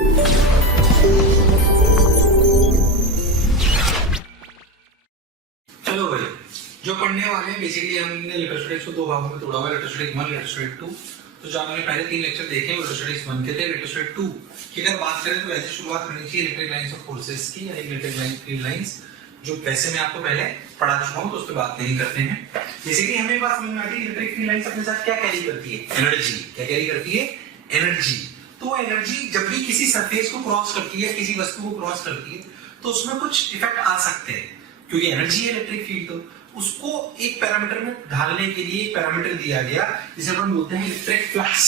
चलो भाई, जो पढ़ने वाले हैं बेसिकली हमने इलेक्ट्रोस्टैटिक्स को दो भागों में तोड़ा हुआ है, इलेक्ट्रोस्टैटिक 1, इलेक्ट्रोस्टैटिक 2। तो जो हमने पहले 3 लेक्चर देखे हैं इलेक्ट्रोस्टैटिक्स 1 के थे, इलेक्ट्रोस्टैटिक 2 की अगर बात करें तो ऐसे शुरुआत करनी चाहिए इलेक्ट्रिक लाइंस ऑफ फोर्सेस की, यानी इलेक्ट्रिक लाइन फील्ड लाइंस, जो वैसे मैं आपको पहले पढ़ा चुका हूं तो उस पर बात नहीं करते हैं। जैसे कि हमें बात समझ में आती है इलेक्ट्रिक फील्ड लाइंस अपने साथ क्या कैरी करती है, एनर्जी। क्या कैरी करती है? एनर्जी। तो एनर्जी जब भी किसी सरफेस को क्रॉस करती है, किसी वस्तु को क्रॉस करती है, तो उसमें कुछ इफेक्ट आ सकते हैं, क्योंकि एनर्जी है इलेक्ट्रिक फील्ड। तो उसको एक पैरामीटर में ढालने के लिए एक पैरामीटर दिया गया जिसे अपन बोलते हैं इलेक्ट्रिक फ्लक्स।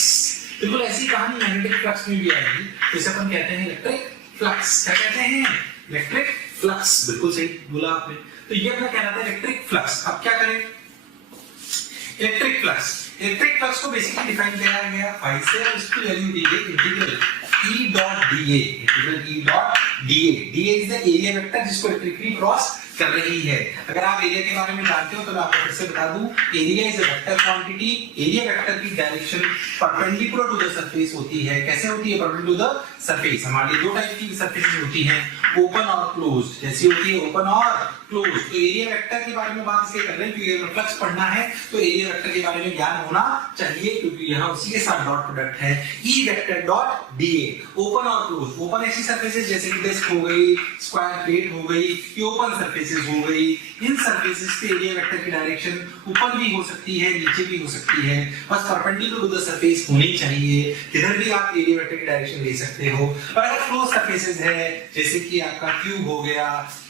बिल्कुल ऐसी कहानी मैग्नेटिक फ्लक्स में भी आएगी, जिसे अपन कहते हैं इलेक्ट्रिक फ्लक्स। क्या कहते हैं? Electric flux. बिल्कुल सही बोला आपने। तो ये अपना कहना था इलेक्ट्रिक फ्लक्स। अब क्या करें? इलेक्ट्रिक फ्लक्स, इलेक्ट्रिक फ्लक्स को बेसिकली डिफाइन किया गया फाई से, और इसकी वैल्यू दी गई integral E dot dA, integral E dot dA। dA is the area vector जिसको इलेक्ट्रिक फील्ड क्रॉस कर रही है। अगर आप एरिया के बारे में जानते हो तो मैं आपको फिर से बता दूं, area is a vector quantity. Area vector की direction perpendicular to the surface होती है। कैसे होती है? Perpendicular to the surface. हमारी दो टाइप की सरफेसेस होती हैं, ओपन और क्लोज्ड। कैसी होती है? ओपन और क्लोज्ड। तो एरिया वेक्टर के बारे में बात इसलिए कर रहे हैं क्योंकि अगर फ्लक्स पढ़ना है तो एरिया वेक्टर के बारे में ज्ञान होना चाहिए, क्योंकि यहाँ उसी के साथ डॉट प्रोडक्ट है। E vector dot dA, open और क्लोज्ड। ओपन ऐसी सरफेसेस जैसे कि डिस्क हो गई, स्क्वायर प्लेट हो गई, ये ओपन सरफेसेस हो गई। इन सरफेसेस के एरिया वेक्टर की डायरेक्शन ऊपर भी हो सकती है, नीचे भी हो सकती है, बस परपेंडिकुलर टू द सरफेस होनी चाहिए। किधर भी आप एरिया वेक्टर की डायरेक्शन ले सकते हो। और अगर क्लोज सरफेसेस है जैसे कि आपका क्यूब हो गया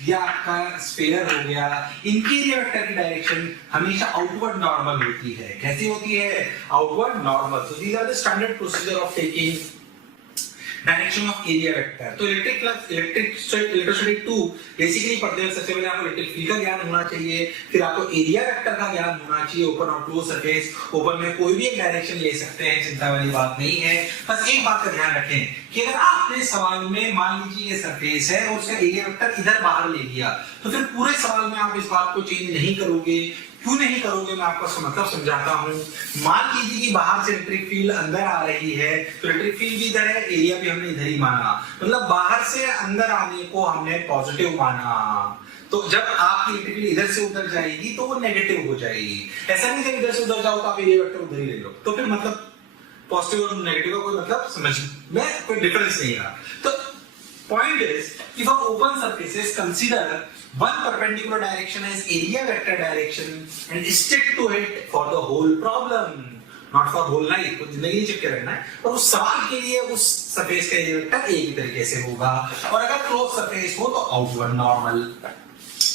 या आपका स्फीयर हो गया, इनकी एरिया वेक्टर की डायरेक्शन हमेशा आउटवर्ड नॉर्मल होती है। कैसी होती है? Outward normal. So these are the standard procedure of taking direction of area vector. तो इलेक्ट्रिक फ्लक्स, इलेक्ट्रोस्टैटिक 2 बेसिकली पढ़ते हैं सबसे पहले आपको इलेक्ट्रिक फील्ड का ज्ञान होना चाहिए, फिर आपको एरिया वेक्टर का ज्ञान होना चाहिए, ओपन और क्लोज सरफेस। ओपन में कोई भी एक डायरेक्शन ले सकते हैं, चिंता वाली बात नहीं है। बस एक बात का ध्यान रखें कि अगर आपने सवाल में मान लीजिए ये सरफेस है और उसका एरिया वेक्टर इधर बाहर ले लिया, तो फिर पूरे सवाल में आप इस बात को चेंज नहीं करोगे। क्यों नहीं करोगे? मैं आपको मतलब समझाता हूं। मान लीजिए कि बाहर से इलेक्ट्रिक फील्ड अंदर आ रही है, तो इलेक्ट्रिक फील्ड भी इधर है, एरिया भी हमने इधर ही माना, मतलब बाहर से अंदर आने को हमने पॉजिटिव माना। तो जब आपकी इलेक्ट्रिक फील्ड इधर से उधर जाएगी तो वो नेगेटिव हो जाएगी। ऐसा नहीं कि इधर से उधर जाओ तो आप एरिया वेक्टर उधर ही ले लो, तो फिर मतलब पॉजिटिव और नेगेटिव का कोई मतलब समझ में कोई डिफरेंस नहीं रहा। तो point is, if on open surfaces consider one perpendicular direction as area vector direction and stick to it for the whole problem, not for whole life। तो जिंदगी नहीं चिपके रहना है, और उस सवाल के लिए उस सरफेस का एरिया वेक्टर एक ही तरीके से होगा। और अगर क्लोज सरफेस हो तो आउटवर्ड नॉर्मल,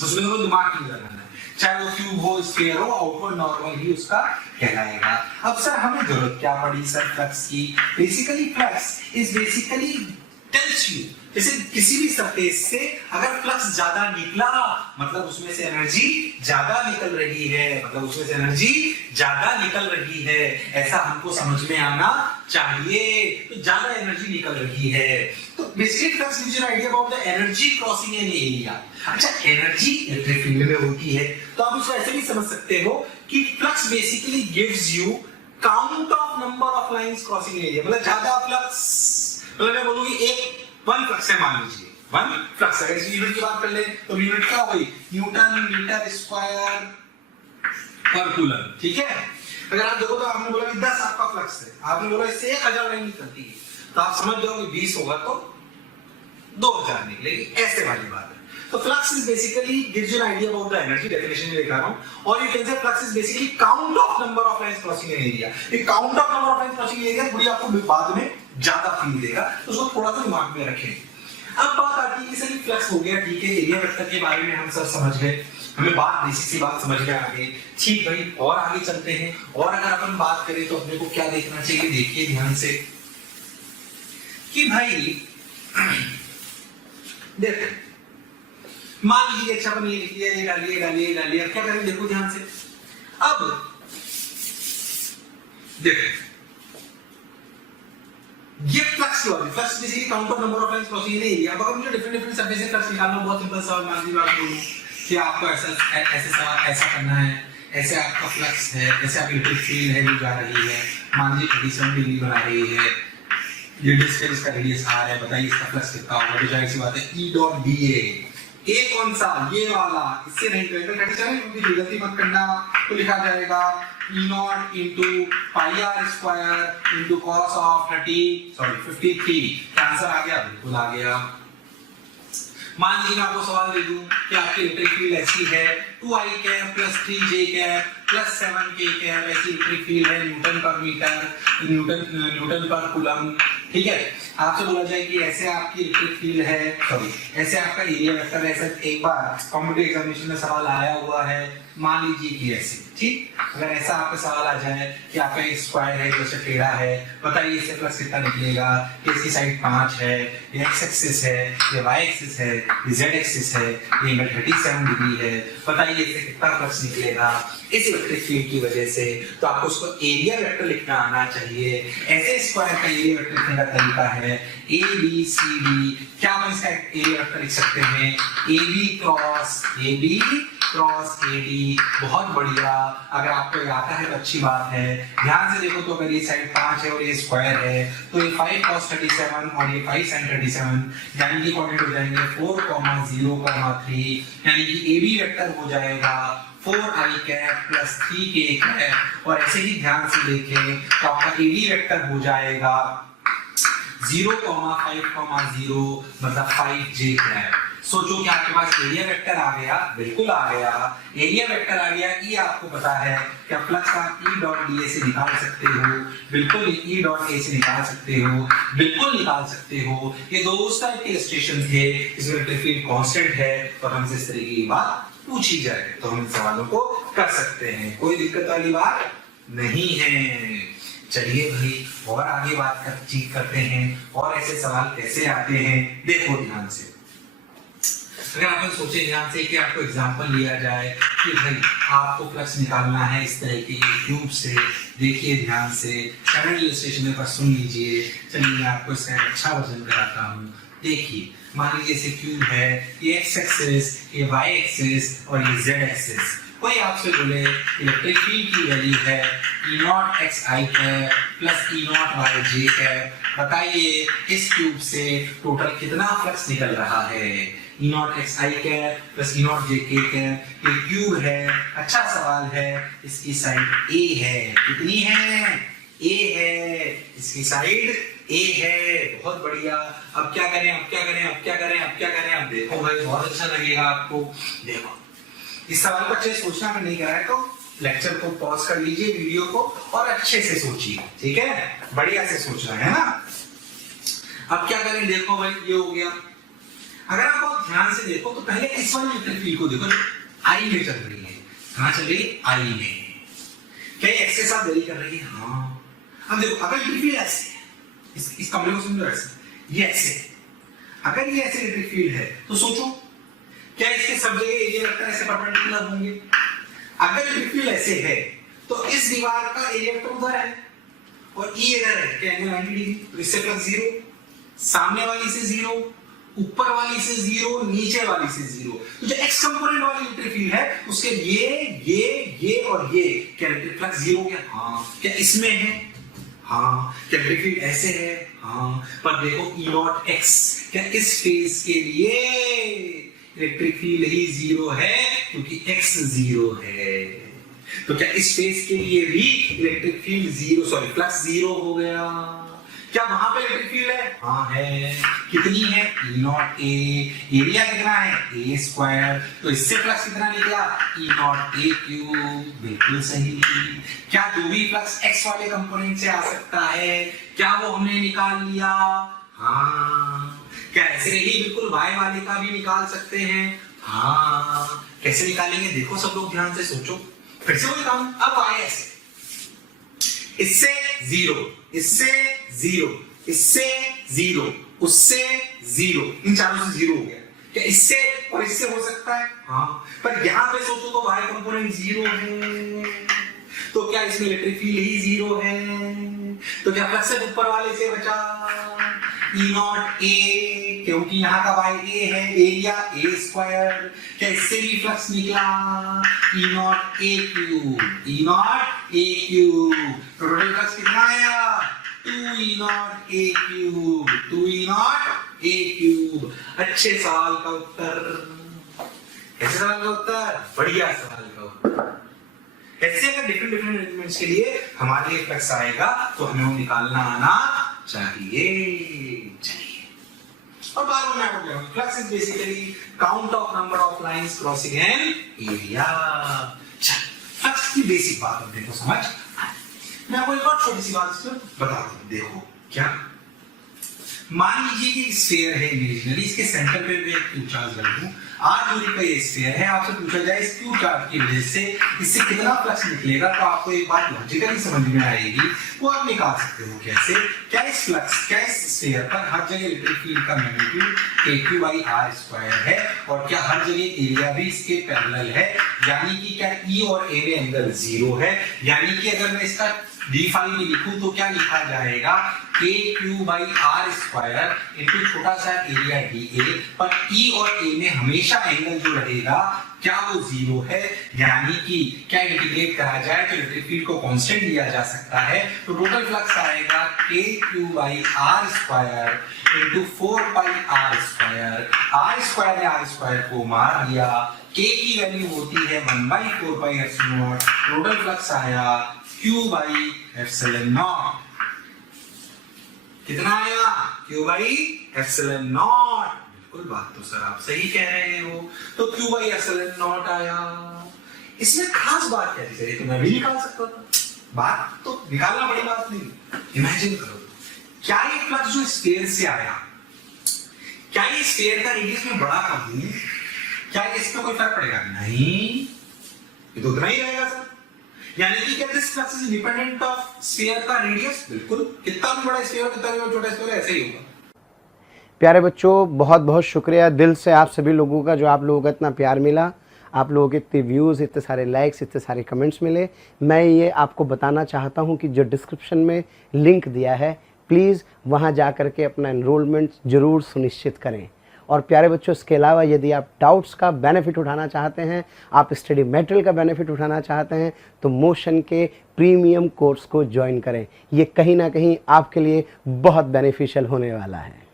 उसमें कोई दिमाग नहीं लगाना है, चाहे वो क्यूब हो, स्फीयर हो, आउटवर्ड नॉर्मल ही उसका कहलाएगा। अब सर हमें जरूरत क्या पड़ी सर फ्लक्स की? Basically flux is basically tells you, जैसे किसी भी सरफेस से अगर फ्लक्स ज्यादा निकला मतलब उसमें से एनर्जी ज्यादा निकल रही है, मतलब उसमें से एनर्जी ज्यादा निकल रही है, ऐसा हमको समझ में आना चाहिए। तो ज्यादा एनर्जी निकल रही है, तो basically flux gives you an idea about the energy crossing an area. अच्छा, एनर्जी इलेक्ट्रिक फील्ड में होती है, तो आप इसको ऐसे भी समझ सकते हो कि flux basically gives you count of number of lines crossing area. मतलब ज्यादा फ्लक्स, मतलब मैं बोलूंगी एक 1 फ्लक्स है, मान लीजिए 1 फ्लक्स। अगर इस यूनिट की बात कर ले तो यूनिट क्या होगी? न्यूटन मीटर स्क्वायर पर कूलम। ठीक है, अगर आप देखो तो आपने बोला कि 10 आपका फ्लक्स है, आपने बोला इससे 1000 लाइन निकलती है, तो आप समझ जाओगे 20 होगा तो 2000 निकलेगी, ऐसे वाली बात है। तो flux is basically gives you an idea about the energy, definition में लिखा रहा हूं। और you can say flux is basically count of number of lines crossing an area. ये count of number of lines crossing area थोड़ी आपको बाद में ज्यादा फील देगा, तो उसको थोड़ा सा दिमाग में रखें। अब बात आती है कि सर फ्लक्स हो गया, ठीक है, एरिया वेक्टर के बारे में हम सब समझ गए, हमें बात बेसिक सी बात समझ में आ गई। ठीक भाई, और आगे चलते हैं। और अगर अपन बात करें तो अपने को क्या देखना चाहिए? देखिए ध्यान से कि भाई देख, मान लीजिए अच्छा अपन ये लिख लिया, ये डालिए डालिए डालिए, क्या करें? देखो ध्यान से। अब देखो ये फ्लक्स की बात, flux basically count of number of lines crossing an area. अब अगर मुझे डिफरेंट सरफेस से फ्लक्स निकालना, बहुत सिंपल सवाल मान लीजिए बात बोलूं कि आपको ऐसा करना है, ऐसे आपका फ्लक्स है, ऐसे आपकी इलेक्ट्रिक फील्ड है जो जा रही है, मान लीजिए 37 डिग्री बना रही है, ये डिस्टेंस का रेडियस r है, बताइए इसका फ्लक्स कितना होगा? तो जाहिर सी बात है E डॉट dA। ए कौन सा? ये वाला, इससे नहीं तो कट जाए, क्योंकि गलती मत करना। तो लिखा जाएगा E naught into pi are square into cos of 53। क्या आंसर आ गया? बिल्कुल आ गया। मान लीजिए मैं आपको सवाल दे दूं कि आपकी इलेक्ट्रिक फील्ड ऐसी है 2i cap plus 3j cap plus 7k cap, ऐसी इलेक्ट्रिक फील्ड है न्यूटन पर मीटर, न्यूटन पर कूलम। ठीक है, आपसे बोला जाए कि ऐसे आपकी इलेक्ट्रिक फील्ड है, सॉरी ऐसे आपका एरिया वेक्टर है। ऐसे एक बार कॉम्पिटिटिव एग्जामिनेशन में सवाल आया हुआ है, मान लीजिए कि ऐसे, ठीक, अगर ऐसा आपका सवाल आ जाए कि आपका एक स्क्वायर है जैसे टेढ़ा है, बताइए इससे प्लस कितना निकलेगा? इसकी साइड 5 है, ये एक्स एक्सिस है, ये वाई एक्सिस है, ये जेड एक्सिस है, ये एंगल 37 डिग्री है, बताइए इससे कितना फ्लक्स निकलेगा इस इलेक्ट्रिक फील्ड की वजह से? तो आपको उसको एरिया वेक्टर लिखना आना चाहिए। ऐसे स्क्वायर का एरिया वेक्टर लिखने का तरीका है ए बी सी डी। क्या हम इसका एरिया वेक्टर लिख सकते हैं? A B cross A D. बहुत बढ़िया, अगर आपको आता है तो अच्छी बात है। ध्यान से देखो तो अगर ये साइड 5 है और ये स्क्वायर है तो ये 5 cos 37 और ये 5 sin 37 यानी कि कोऑर्डिनेट हो जाएंगे 4, 0, 3, यानी कि ए बी वेक्टर हो जाएगा 4i cap plus 3k cap. और ऐसे ही ध्यान से देखें तो आपका ए बी वेक्टर हो जाएगा 0, 5, 0 मतलब 5j कैप। सोचो कि आपके पास एरिया वेक्टर आ गया, बिल्कुल आ गया, एरिया वेक्टर आ गया। ई आपको पता है क्या फ्लक्स आप ई डॉट डी से निकाल सकते हो, बिल्कुल ई डॉट ए से निकाल सकते हो, बिल्कुल निकाल सकते हो। ये दो उस टाइप के इलस्ट्रेशन थे, इसमें इलेक्ट्रिक फील्ड कांस्टेंट है और हमसे इस तरह की बात पूछी जाए तो हम इन सवालों को कर सकते हैं, कोई दिक्कत वाली बात नहीं है। चलिए भाई और आगे बातचीत करते हैं और ऐसे सवाल कैसे आते हैं, देखो ध्यान से। अगर आपने सोचे ध्यान से कि आपको एग्जांपल लिया जाए कि भाई आपको फ्लक्स निकालना है इस तरह के ट्यूब से, देखिए ध्यान से, सेकंड इलस्ट्रेशन में पर सुन लीजिए। चलिए मैं आपको इसका एक अच्छा वर्जन कराता हूँ। देखिए मान लीजिए ऐसे क्यूब है, ये एक्स एक्सिस, ये वाई एक्सिस और ये जेड एक्सिस। कोई आपसे बोले इलेक्ट्रिक फील्ड की वैल्यू है E नॉट एक्स आई cap plus E naught Y J cap, बताइए इस क्यूब से टोटल कितना फ्लक्स निकल रहा है? E नॉट एक्स आई cap plus E naught j k cap. ये क्यूब है, अच्छा सवाल है, इसकी साइड A है, कितनी है? A है, इसकी साइड A है, बहुत बढ़िया। अब क्या करें, अब क्या करें, अब क्या करें, अब क्या करें? अब देखो भाई बहुत अच्छा लगेगा आपको। देखो इस सवाल को अच्छे से सोचना, मैं नहीं कह रहा है तो लेक्चर को पॉज कर लीजिए वीडियो को और अच्छे से सोचिए, ठीक है? बढ़िया से सोचना है ना। अब क्या करें, देखो भाई ये हो गया। अगर आप बहुत ध्यान से देखो तो पहले इस वाली इलेक्ट्रिक फील्ड को देखो, आई में चल रही है। कहां चल रही है? आई में। क्या ये एक्स के साथ वेरी कर रही है? हाँ। अब देखो अगर इलेक्ट्रिक फील्ड ऐसे है, इस कमरे को समझो ऐसे, ये ऐसे, अगर ये ऐसे इलेक्ट्रिक फील्ड है तो सोचो क्या इसके सब जगह एरिया वेक्टर ऐसे परपेंडिकुलर होंगे? अगर इलेक्ट्रिक फील्ड ऐसे है तो इस दीवार का एरिया वेक्टर उधर है और ई इधर है, क्या एंगल 90 डिग्री, तो इससे प्लस 0, सामने वाली से 0, ऊपर वाली से 0, नीचे वाली से 0। तो जो एक्स कंपोनेंट वाली इलेक्ट्रिक फील्ड है उसके ये और ये, क्या इलेक्ट्रिक फ्लक्स 0 हो गया? हाँ। क्या इसमें है? हाँ। क्या इलेक्ट्रिक फील्ड ऐसे है? हाँ। पर देखो E नॉट x, क्या इस फेज के लिए इलेक्ट्रिक फील्ड ही 0 है क्योंकि x 0 है। तो क्या इस फेज के लिए भी इलेक्ट्रिक फील्ड 0, सॉरी फ्लक्स 0 हो गया? क्या वहां पे इलेक्ट्रिक फील्ड है? हाँ है। कितनी है? E not a। एरिया कितना है? a square. तो इससे फ्लक्स कितना निकला? E not a cube. बिल्कुल सही। क्या जो भी फ्लक्स x वाले कंपोनेंट से आ सकता है क्या वो हमने निकाल लिया? हाँ। क्या ऐसे ही बिल्कुल y वाले का भी निकाल सकते हैं? हाँ। कैसे निकालेंगे देखो सब लोग ध्यान से सोचो। फिर से वही काम, अब y ऐसे, इससे 0, इससे 0, इससे 0, उससे 0, इन चारों से 0 हो गया। क्या इससे और इससे हो सकता है? हाँ। पर यहां पे सोचो तो y कंपोनेंट 0 है, तो क्या इसमें इलेक्ट्रिक फील्ड ही 0 है? तो क्या फ्लक्स ऊपर वाले से बचा E नॉट a, क्योंकि यहाँ का y a है, एरिया a स्क्वायर। क्या इससे भी फ्लक्स निकला? E not a cube, E not a cube. Total flux कितना आया? 2E0 A cube, 2E0 A cube. अच्छे सवाल का उत्तर, ऐसे सवाल का उत्तर, बढ़िया सवाल का उत्तर। ऐसे अगर डिफरेंट एलिमेंट्स के लिए हमारे लिए फ्लक्स आएगा तो हमें वो निकालना आना चाहिए। और बार बार मैं आपको कह रहा हूं, flux is basically count of number of lines crossing an area. Flux की बेसिक बात अब देखो समझ। मैं आपको एक और छोटी सी बात बता दूं, देखो क्या, मान लीजिए कि स्फीयर है इमेजिनरी, इसके सेंटर पे मैं एक क्यू चार्ज रख दूं, आर दूरी का ये स्फीयर है, आपसे पूछा जाए इस क्यू चार्ज की वजह से इससे कितना फ्लक्स निकलेगा, तो आपको एक बात लॉजिकली समझ में आएगी, वो आप निकाल सकते हो कैसे। क्या इस फ्लक्स, क्या इस स्फीयर पर हर जगह इलेक्ट्रिक फील्ड का magnitude AQ by R square है, और क्या हर जगह एरिया भी इसके पैरेलल है, यानी कि क्या E और A में एंगल 0 है, यानी कि अगर मैं इसका d5 में लिखूं तो क्या लिखा जाएगा, AQ by R square into छोटा सा एरिया DA, पर E और A में हमेशा एंगल जो रहेगा क्या वो 0 है, यानी कि क्या इंटीग्रेट करा जाए तो इलेक्ट्रिक फील्ड को कांस्टेंट लिया जा सकता है, तो टोटल फ्लक्स आएगा KQ by R square into 4 pi R square. R square ने R स्क्वायर को मार दिया, K की वैल्यू होती है 1/4 pi epsilon not, total flux आया Q बाई एप्सिलॉन नॉट। कितना आया, Q बाई एप्सिलॉन नॉट। बिल्कुल बात तो सर आप सही कह रहे हो, तो Q बाई एप्सिलॉन नॉट आया। इसमें खास बात क्या है, तो मैं भी निकाल सकता था, बात तो निकालना बड़ी बात नहीं। इमेजिन करो, क्या ये फ्लक्स जो स्फीयर से आया, क्या ये स्फीयर का रेडियस में बड़ा कर दूं, क्या इसमें कोई फर्क पड़ेगा? नहीं, ये तो उतना ही रहेगा सर। यानी कि क्या this flux is independent of sphere का रेडियस? बिल्कुल, कितना भी बड़ा स्फीयर हो, कितना भी छोटा स्फीयर हो, ऐसे ही होगा। प्यारे बच्चों, बहुत बहुत शुक्रिया दिल से आप सभी लोगों का, जो आप लोगों का इतना प्यार मिला, आप लोगों के इतने व्यूज़, इतने सारे लाइक्स, इतने सारे कमेंट्स मिले। मैं ये आपको बताना चाहता हूँ कि जो डिस्क्रिप्शन में लिंक दिया है, प्लीज़ वहाँ जा कर के अपना एनरोलमेंट ज़रूर सुनिश्चित करें। और प्यारे बच्चों, इसके अलावा यदि आप डाउट्स का बेनिफिट उठाना चाहते हैं, आप स्टडी मटेरियल का बेनिफिट उठाना चाहते हैं, तो मोशन के प्रीमियम कोर्स को ज्वाइन करें। ये कहीं ना कहीं आपके लिए बहुत बेनिफिशियल होने वाला है।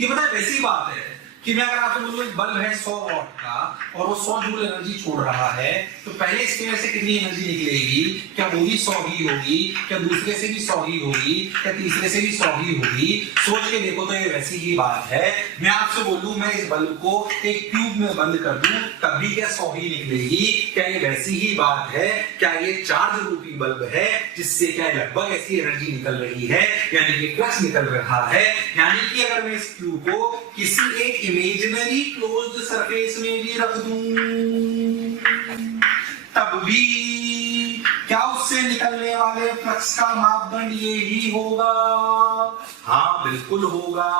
ये पता है वैसी बात है कि मैं अगर आपसे बोलूं एक बल्ब है 100 वॉट का और वो 100 जूल एनर्जी छोड़ रहा है, तो पहले इसके में से कितनी एनर्जी निकलेगी, क्या वो भी 100 ही होगी, क्या दूसरे से भी 100 ही होगी, क्या तीसरे से भी 100 ही होगी? सोच के देखो तो ये वैसी ही बात है। मैं आपसे बोलूं मैं इस बल्ब को एक ट्यूब में बंद कर दूं, तब भी क्या 100 ही निकलेगी? क्या ये वैसी ही बात है? क्या ये चार्ज रूपी बल्ब है जिससे क्या लगभग ऐसी एनर्जी निकल रही है, यानी कि फ्लक्स निकल रहा है। यानी कि अगर मैं इस ट्यूब को किसी एक इमेजिनरी क्लोज्ड सरफेस में भी रख दूं, तब भी क्या उससे निकलने वाले फ्लक्स का मापदंड ये ही होगा? हाँ बिल्कुल होगा।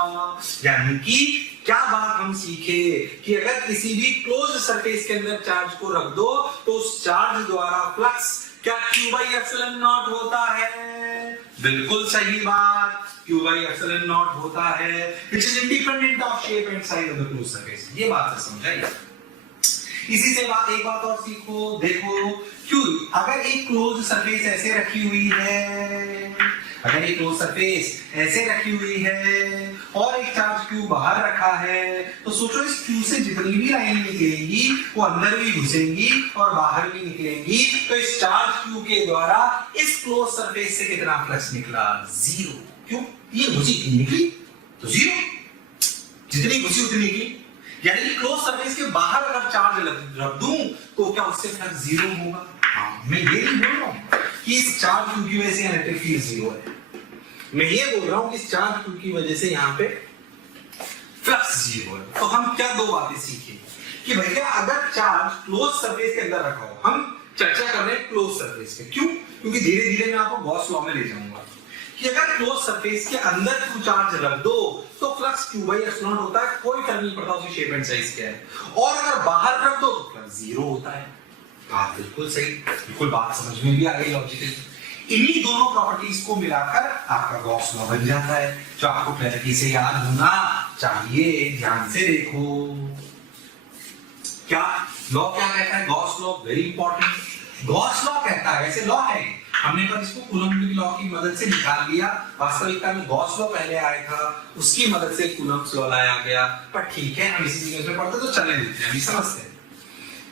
यानी कि क्या बात हम सीखे कि अगर किसी भी क्लोज्ड सरफेस के अंदर चार्ज को रख दो तो उस चार्ज द्वारा फ्लक्स क्या Q बाई एप्सिलॉन नॉट होता है? बिल्कुल सही बात, Q बाई एप्सिलॉन नॉट होता है, which is independent of shape and size of the closed surface। ये बात से समझाइए। इसी से एक बात और सीखो, देखो क्यों, अगर एक क्लोज्ड सरफेस ऐसे रखी हुई है, अगर एक क्लोज्ड सरफेस ऐसे रखी हुई है और एक चार्ज Q बाहर रखा है, तो सोचो इस Q से जितनी भी लाइन निकलेंगी वो अंदर भी घुसेंगी और बाहर भी निकलेंगी, तो इस चार्ज Q के द्वारा इस क्लोज सरफेस से कितना फ्लक्स निकला? 0। क्यों? ये घुसी निकली तो 0, जितनी घुसी उतनी निकली। यानी कि क्लोज सरफेस के बाहर अगर चार्ज रख दूं तो क्या उससे फ्लक्स 0 होगा? हाँ, मैं ये नहीं बोल रहा हूं कि इस चार्ज Q की वजह से इलेक्ट्रिक फील्ड 0 है, मैं ये बोल रहा हूं कि इस चार्ज Q की वजह से यहाँ पे फ्लक्स 0 है। तो हम क्या दो बातें सीखे कि भैया अगर चार्ज क्लोज सरफेस के अंदर रखा हो, हम चर्चा कर रहे हैं क्लोज सरफेस पे, क्यों? क्योंकि धीरे धीरे मैं आपको गॉस लॉ में ले जाऊंगा कि अगर क्लोज सरफेस के अंदर Q चार्ज रख दो तो फ्लक्स Q बाई एप्सिलॉन होता है, कोई फर्क नहीं पड़ता उसकी शेप एंड साइज क्या है, और अगर बाहर रख दो तो फ्लक्स 0 होता है। बात बिल्कुल सही, बिल्कुल बात समझ में भी आ गई लॉजिकली। इन्हीं दोनों प्रॉपर्टीज को मिलाकर आपका गॉस लॉ बन जाता है, जो आपको क्लैरिटी से याद होना चाहिए। ध्यान से देखो क्या लॉ क्या कहता है, Gauss law very important. Gauss law कहता है, वैसे लॉ है, हमने पर इसको कूलम्ब लॉ की मदद से निकाल लिया। वास्तविकता में गॉस लॉ पहले आया था, उसकी मदद से कूलम्ब लॉ लाया गया, पर ठीक है, हम इसी सीक्वेंस में पढ़ते तो चलने देते हैं, अभी समझते हैं।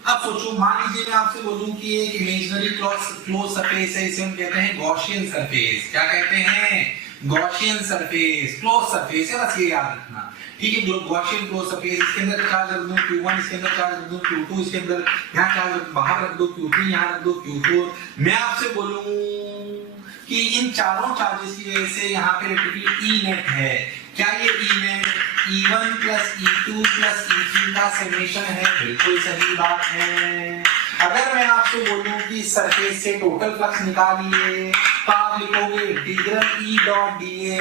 अब सोचो, मान लीजिए मैं आपसे बोलूं कि एक इमेजिनरी क्लोज सरफेस है, इसे हम कहते हैं गॉसियन सरफेस। क्या कहते हैं? गॉसियन सरफेस, क्लोज सरफेस है, बस ये याद रखना, ठीक है। गॉसियन क्लोज सरफेस, इसके अंदर चार्ज रख दो Q1, इसके अंदर चार्ज रख दो Q2, इसके अंदर यहाँ चार्ज बाहर रख दो Q3, यहाँ रख दो Q4। मैं आपसे बोलूं कि इन चारों चार्जेस की वजह से यहाँ पे इलेक्ट्रिकली E नेट है। क्या ये E net E1 plus E2 plus E3 का समेशन है? बिल्कुल सही बात है। अगर मैं आपसे बोलूं कि सरफेस से टोटल फ्लक्स निकालिए, तो आप लिखोगे इंटीग्रल E डॉट dA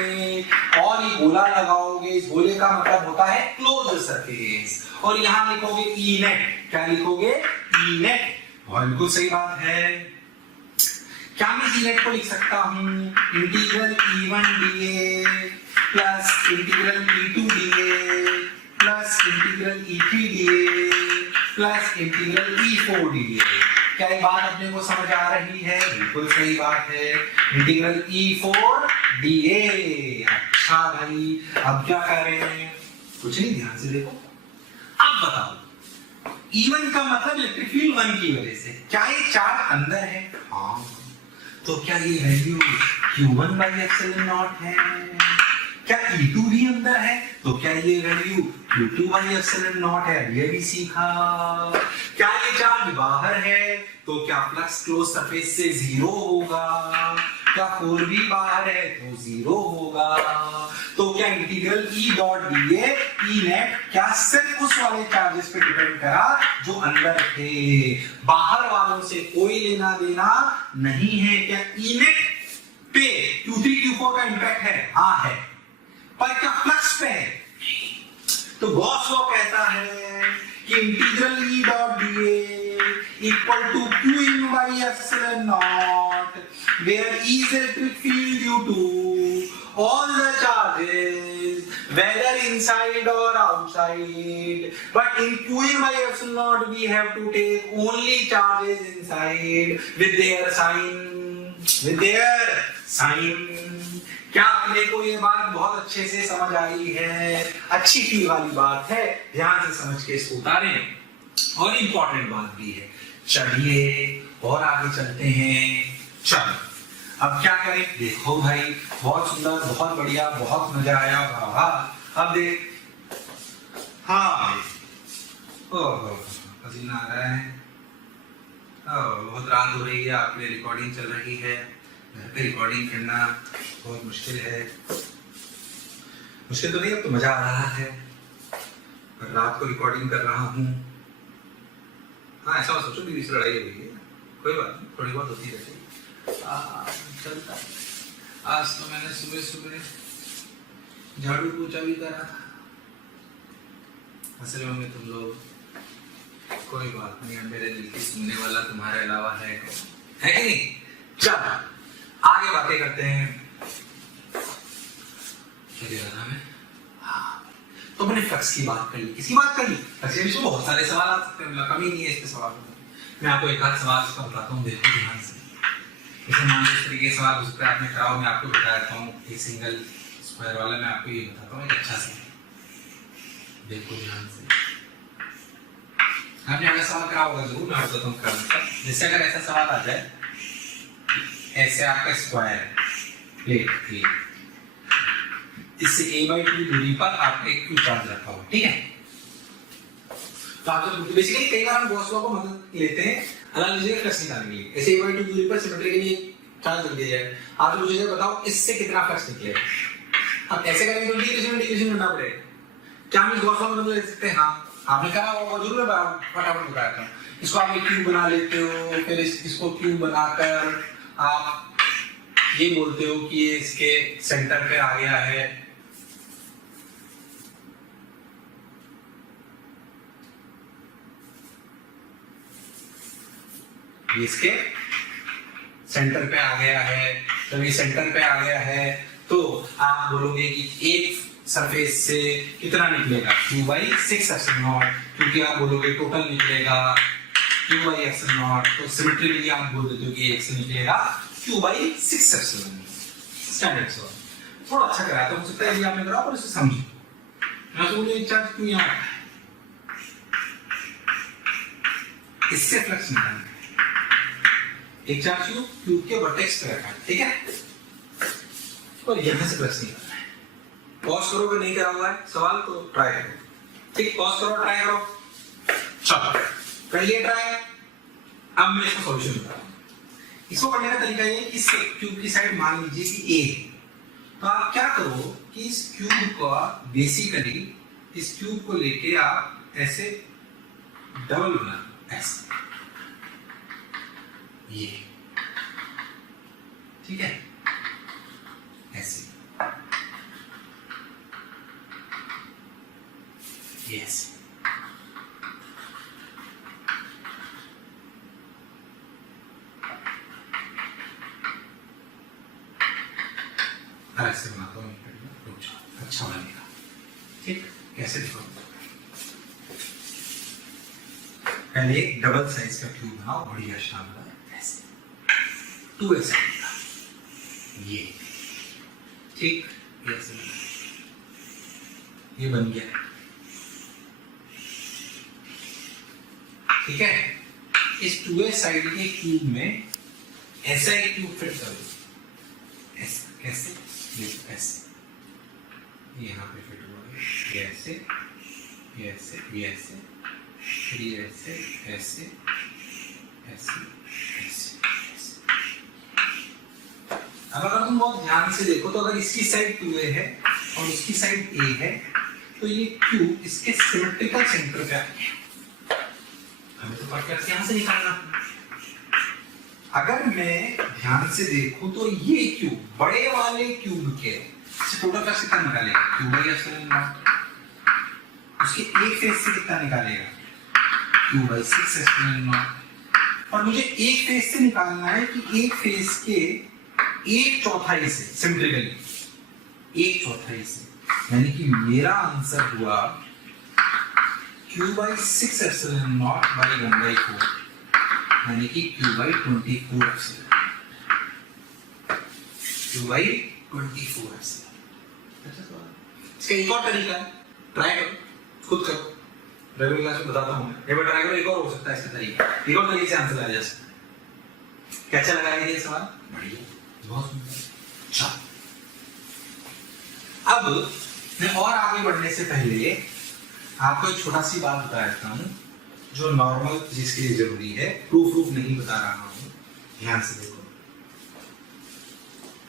और ये गोला लगाओगे, इस गोले का मतलब होता है क्लोज सरफेस, और यहाँ लिखोगे E नेट। क्या लिखोगे? E net. बिल्कुल सही बात है। क्या मैं E नेट को लिख सकता हूँ integral E1 dA plus integral E2 dA plus integral E3 dA plus integral E4 dA। क्या ये बात अपने को समझ आ रही है? बिल्कुल सही बात है, इंटीग्रल E4 dA। अच्छा भाई, अब क्या कर रहे हैं? कुछ नहीं, ध्यान से देखो। अब बताओ, E1 का मतलब इलेक्ट्रिक फील्ड 1 की वजह से। क्या ये चार्ज अंदर है? हाँ। तो क्या ये वैल्यू Q1/ε0 है? क्या E2 भी अंदर है? तो क्या ये वैल्यू Q2/ε0 है? ये भी सीखा। क्या ये चार्ज बाहर है? तो क्या फ्लक्स क्लोज सरफेस से 0 होगा? क्या 4 भी बाहर है तो 0 होगा। तो क्या integral E dot dA E net क्या सिर्फ उस वाले चार्जेस पे डिपेंड करा जो अंदर थे, बाहर वालों से कोई लेना देना नहीं है। क्या E नेट पे Q3 Q4 का इंपैक्ट है? हाँ है। पर क्या फ्लक्स पे है? तो गॉस लॉ कहता है कि integral E dot dA equal to Q1/ε0, where E is electric field due to all the charges, whether inside or outside. But in Q1/ε0 we have to take only charges inside with their sign, क्या अपने को ये बात बहुत अच्छे से समझ आई है? अच्छी फील वाली बात है, ध्यान से समझ के इसको उतारें। और इंपॉर्टेंट बात भी है। चलिए और आगे चलते हैं। चलो अब क्या करें? देखो भाई, बहुत सुंदर, बहुत बढ़िया, बहुत मजा आया। वाह। अब देख, हाँ, ओह पसीना आ रहा है, बहुत रात हो रही है, आपने रिकॉर्डिंग चल रही है, घर पे रिकॉर्डिंग करना बहुत मुश्किल है। मुश्किल तो नहीं, अब तो मजा आ रहा है, पर रात को रिकॉर्डिंग कर रहा हूँ। हाँ, ऐसा मत सोचो बीवी से लड़ाई हुई है, कोई बात नहीं, थोड़ी बहुत होती रहती है, चलता है। आज तो मैंने सुबह सुबह झाड़ू पोछा भी करा था। हंस रहे होंगे तुम लोग, कोई बात नहीं, मेरे दिल की सुनने वाला तुम्हारे अलावा है कि नहीं? चलो आगे बातें करते हैं। तो मैंने फ्लक्स की बात कर ली, किसकी बात कर ली? फ्लक्स में बहुत सारे सवाल आ सकते हैं, कमी नहीं है इसके सवाल में। मैं आपको एक आध सवाल इसका बताता हूँ, देखो ध्यान से। जैसे मान लो इस तरीके के सवाल उस पर आपने कराओ, मैं आपको बता देता हूँ। एक सिंगल स्क्वायर वाला मैं आपको ये बताता हूँ, एक अच्छा सा, देखो ध्यान से। आपने अगर सवाल करा होगा जरूर, मैं बताता हूँ करना। जैसे अगर ऐसा सवाल आ जाए, ऐसे आपका स्क्वायर प्लेट, इससे a/2 दूरी पर आपका एक क्यू चार्ज रखा हुआ, ठीक है? तो आप जब बेसिकली कई बार हम गॉस लॉ को मदद लेते हैं अलग लीजिए फ्लक्स निकालने के लिए। ऐसे a/2 दूरी पर सिमेट्रिकली चार्ज रख दिया जाए। आप मुझे बताओ इससे कितना फ्लक्स निकलेगा? अब ऐसे करेंगे तो इंटीग्रेशन करना पड़ेगा। क्या हम इस गॉस लॉ को मदद ले सकते हैं? हाँ, आपने कहा होगा जरूर, मैं फटाफट बताता हूँ। इसको आप एक क्यूब बना लेते हो, फिर इसको क्यूब बनाकर आप ये बोलते हो कि ये इसके सेंटर पे आ गया है। ये इसके सेंटर पे आ गया है। जब ये सेंटर पे आ गया है तो आप बोलोगे कि एक सरफेस से कितना निकलेगा? Q/6ε0, क्योंकि आप बोलोगे टोटल निकलेगा Q/ε0, तो सिमेट्रिकली आप बोल देते हो कि एक से निकलेगा Q by 6 एप्सिलॉन स्टैंडर्ड सवाल थोड़ा अच्छा कराया तो हो सकता है ये आपने करा और इसे समझो। मैं तो मुझे चार्ज क्यों यहाँ रखा है, इससे फ्लक्स निकालना है। एक चार्ज क्यू के वर्टेक्स पे रखा है, ठीक है, और यहां से फ्लक्स निकालना है। पॉज करो अगर नहीं करा हुआ है सवाल तो ट्राई करो, ठीक, पॉज करो ट्राई करो, चलो कर लिया ट्राई। अब मैं इसका सॉल्यूशन बता रहा हूं। इसको करने का तरीका ये है कि इस क्यूब की साइड मान लीजिए कि ए, तो आप क्या करो कि इस क्यूब का बेसिकली इस क्यूब को लेके आप ऐसे डबल बना, ऐसे ये, ठीक है, ऐसे, यस, ऐसे बनाता हूँ, अच्छा बनेगा, ठीक, कैसे दिखाऊं? पहले एक डबल साइज का क्यूब बनाओ, बढ़िया शानदार, ऐसे 2x ये, ठीक, ऐसे ये बन गया, ठीक है। इस 2x साइड के क्यूब में ऐसा एक क्यूब फिट कर दो, ऐसे, कैसे, देखो ऐसे, ये यहाँ पे फिट हुआ है, ये ऐसे, ये ऐसे, ये ऐसे, फिर ये ऐसे, ऐसे, ऐसे, ऐसे, ऐसे। अब अगर तुम बहुत ध्यान से देखो तो अगर इसकी साइड 2a है और उसकी साइड a है तो ये क्यूब इसके सिमेट्रिकल सेंटर पे आ गया। हमें तो कट यहाँ से निकालना। अगर मैं ध्यान से देखूं तो ये क्यूब बड़े वाले क्यूब के टोटल फ्लक्स कितना निकालेगा, क्यूब बाई एप्सिलॉन नॉट, उसके एक फेज से कितना निकालेगा, क्यूब बाई 6 एप्सिलॉन नॉट। और मुझे एक फेज से निकालना है कि एक फेज के एक चौथाई से सिमेट्रिकली, एक चौथाई से, यानी कि मेरा आंसर हुआ Q by 6 epsilon not by 1/4, यानी कि Q by 24 epsilon, Q by 24 epsilon. इसका एक और तरीका है, ट्राई करो, खुद करो, रेगुलर क्लास में बताता हूं मैं, एक बार ट्राई करो, एक और हो सकता है इसका तरीका, एक और तरीके से आंसर लगाया जा सकता है। कैसे लगाया ये सवाल, बढ़िया, बहुत सुंदर। अच्छा, अब मैं और आगे बढ़ने से पहले आपको एक छोटा सी बात बता देता हूं जो नॉर्मल जिसके लिए जरूरी है, प्रूफ नहीं बता रहा हूं, ध्यान से देखो।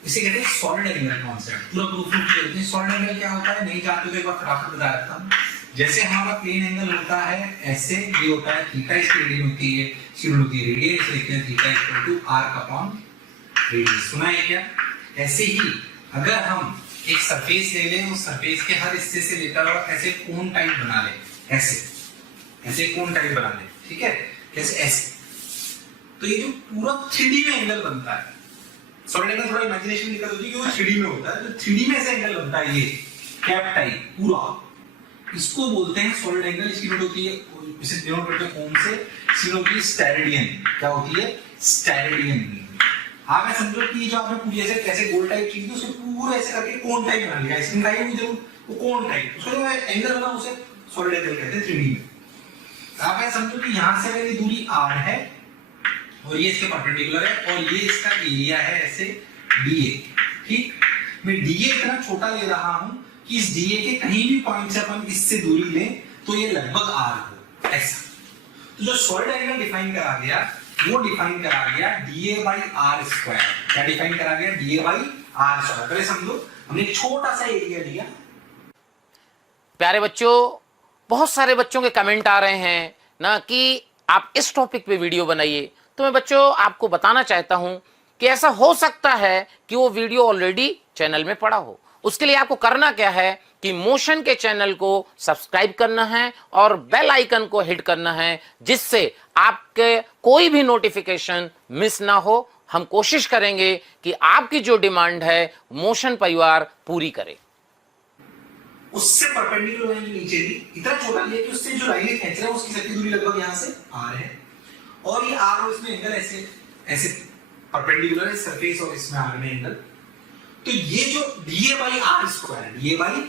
इसे कहते हैं सॉलिड एंगल कॉन्सेप्ट, पूरा प्रूफ करते हैं। सॉलिड एंगल क्या होता है नहीं जानते तो एक बार फटाफट बता देता हूं। जैसे हमारा प्लेन एंगल होता है ऐसे, ये होता है थीटा, इसकी रेडियन होती है, सीड होती है रेडियन, इसे लिखते हैं theta equal to arc upon radius, सुना है क्या? ऐसे ही अगर हम एक सरफेस ले लें, उस सरफेस के हर हिस्से से लेकर और ऐसे कोन टाइप बना लें, ऐसे कोन टाइप बना लें, ठीक है, जैसे ऐसे, तो ये जो पूरा 3D में एंगल बनता है, सॉलिड एंगल थोड़ा इमेजिनेशन दिक्कत होती है कि वो 3D में होता है, तो 3D में ऐसे एंगल बनता है, ये कैप टाइप पूरा, इसको बोलते हैं सॉलिड एंगल। इसकी यूनिट होती है, इसे डिनोट करते हैं ओम से, इसकी यूनिट होती है स्टेरेडियन। क्या होती है? स्टेरेडियन। आप मैं समझो कि ये जो आपने पूरी ऐसे कैसे गोल टाइप चीज थी, उसको पूरा ऐसे करके कोन टाइप बना लिया, ऐसे बनाई हुई जरूर वो कोन टाइप, उसका जो एंगल बना उसे सॉलिड एंगल कहते हैं 3D में। आप मैं समझो कि यहां से मेरी दूरी r है और ये इसके परपेंडिकुलर है और ये इसका एरिया है ऐसे dA, ठीक। मैं dA इतना छोटा ले रहा हूं कि इस dA के कहीं भी पॉइंट से अपन इससे दूरी लें तो ये लगभग r हो, ऐसा। तो जो सॉलिड एंगल डिफाइन करा गया वो डिफाइन करा गया dA by r स्क्वायर। क्या डिफाइन करा गया? dA by r square. पहले समझो, हमने एक छोटा सा एरिया लिया। प्यारे बच्चों, बहुत सारे बच्चों के कमेंट आ रहे हैं ना कि आप इस टॉपिक पे वीडियो बनाइए, तो मैं बच्चों आपको बताना चाहता हूं कि ऐसा हो सकता है कि वो वीडियो ऑलरेडी चैनल में पड़ा हो। उसके लिए आपको करना क्या है कि मोशन के चैनल को सब्सक्राइब करना है और बेल आइकन को हिट करना है, जिससे आपके कोई भी नोटिफिकेशन मिस ना हो। हम कोशिश करेंगे कि आपकी जो डिमांड है मोशन परिवार पूरी करे। उससे परपेंडिकुलर लाइन नीचे दी, इतना छोटा लिया कि उससे जो लाइन खींच रहा है उसकी सबकी दूरी लगभग यहां से r है और ये r और इसमें एंगल ऐसे ऐसे परपेंडिकुलर है सरफेस और इसमें आर में एंगल। तो ये जो D A by R square, D A by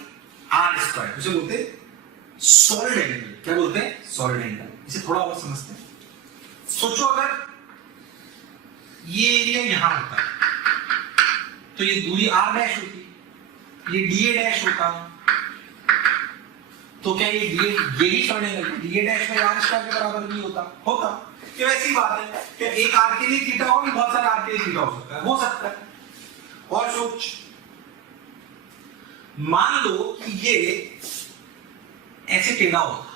R square उसे बोलते हैं सॉलिड एंगल। क्या बोलते हैं? Solid angle. इसे थोड़ा और समझते हैं। सोचो अगर ये एरिया यहां होता तो ये दूरी आर डैश होती, ये डीए डैश होता, तो क्या ये डीए यही सॉलिड एंगल डीए डैश में आर स्क्वायर के बराबर भी होता। ये वैसी बात है कि एक आर के लिए थीटा हो, बहुत सारे आर के लिए थीटा हो सकता है। और सोच, मान लो कि ये ऐसे टेढ़ा होता,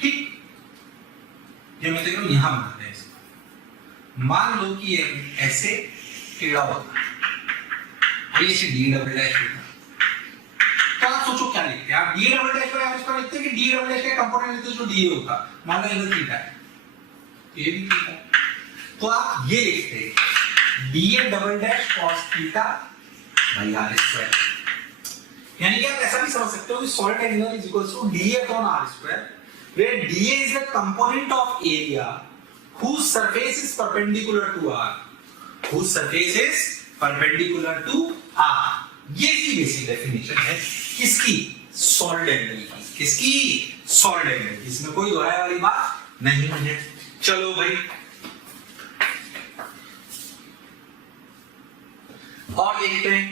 ठीक, ये मैं तो यहां बनाते हैं इसको। मान लो कि ये ऐसे टेढ़ा होता और ये डी डबल डैश होता, तो आप सोचो क्या लिखते हैं? आप डी डबल डैश पर इसको लिखते हैं कि डी डबल डैश का कंपोनेंट लेते जो डी होता, मान लो एंगल थीटा है, ये भी थीटा, तो आप ये लिखते हैं D double dash cos theta by R square. यानी कि आप ऐसा भी समझ सकते हो कि solid angle is equal to D A upon R square, where dA is the component of area whose surface is perpendicular to R, whose surface is perpendicular to R। ये इसकी बेसिक डेफिनेशन है किसकी? सॉलिड एंगल की। किसकी? Solid angle. इसमें कोई दोहराए वाली बात नहीं है। चलो भाई, और देखते हैं।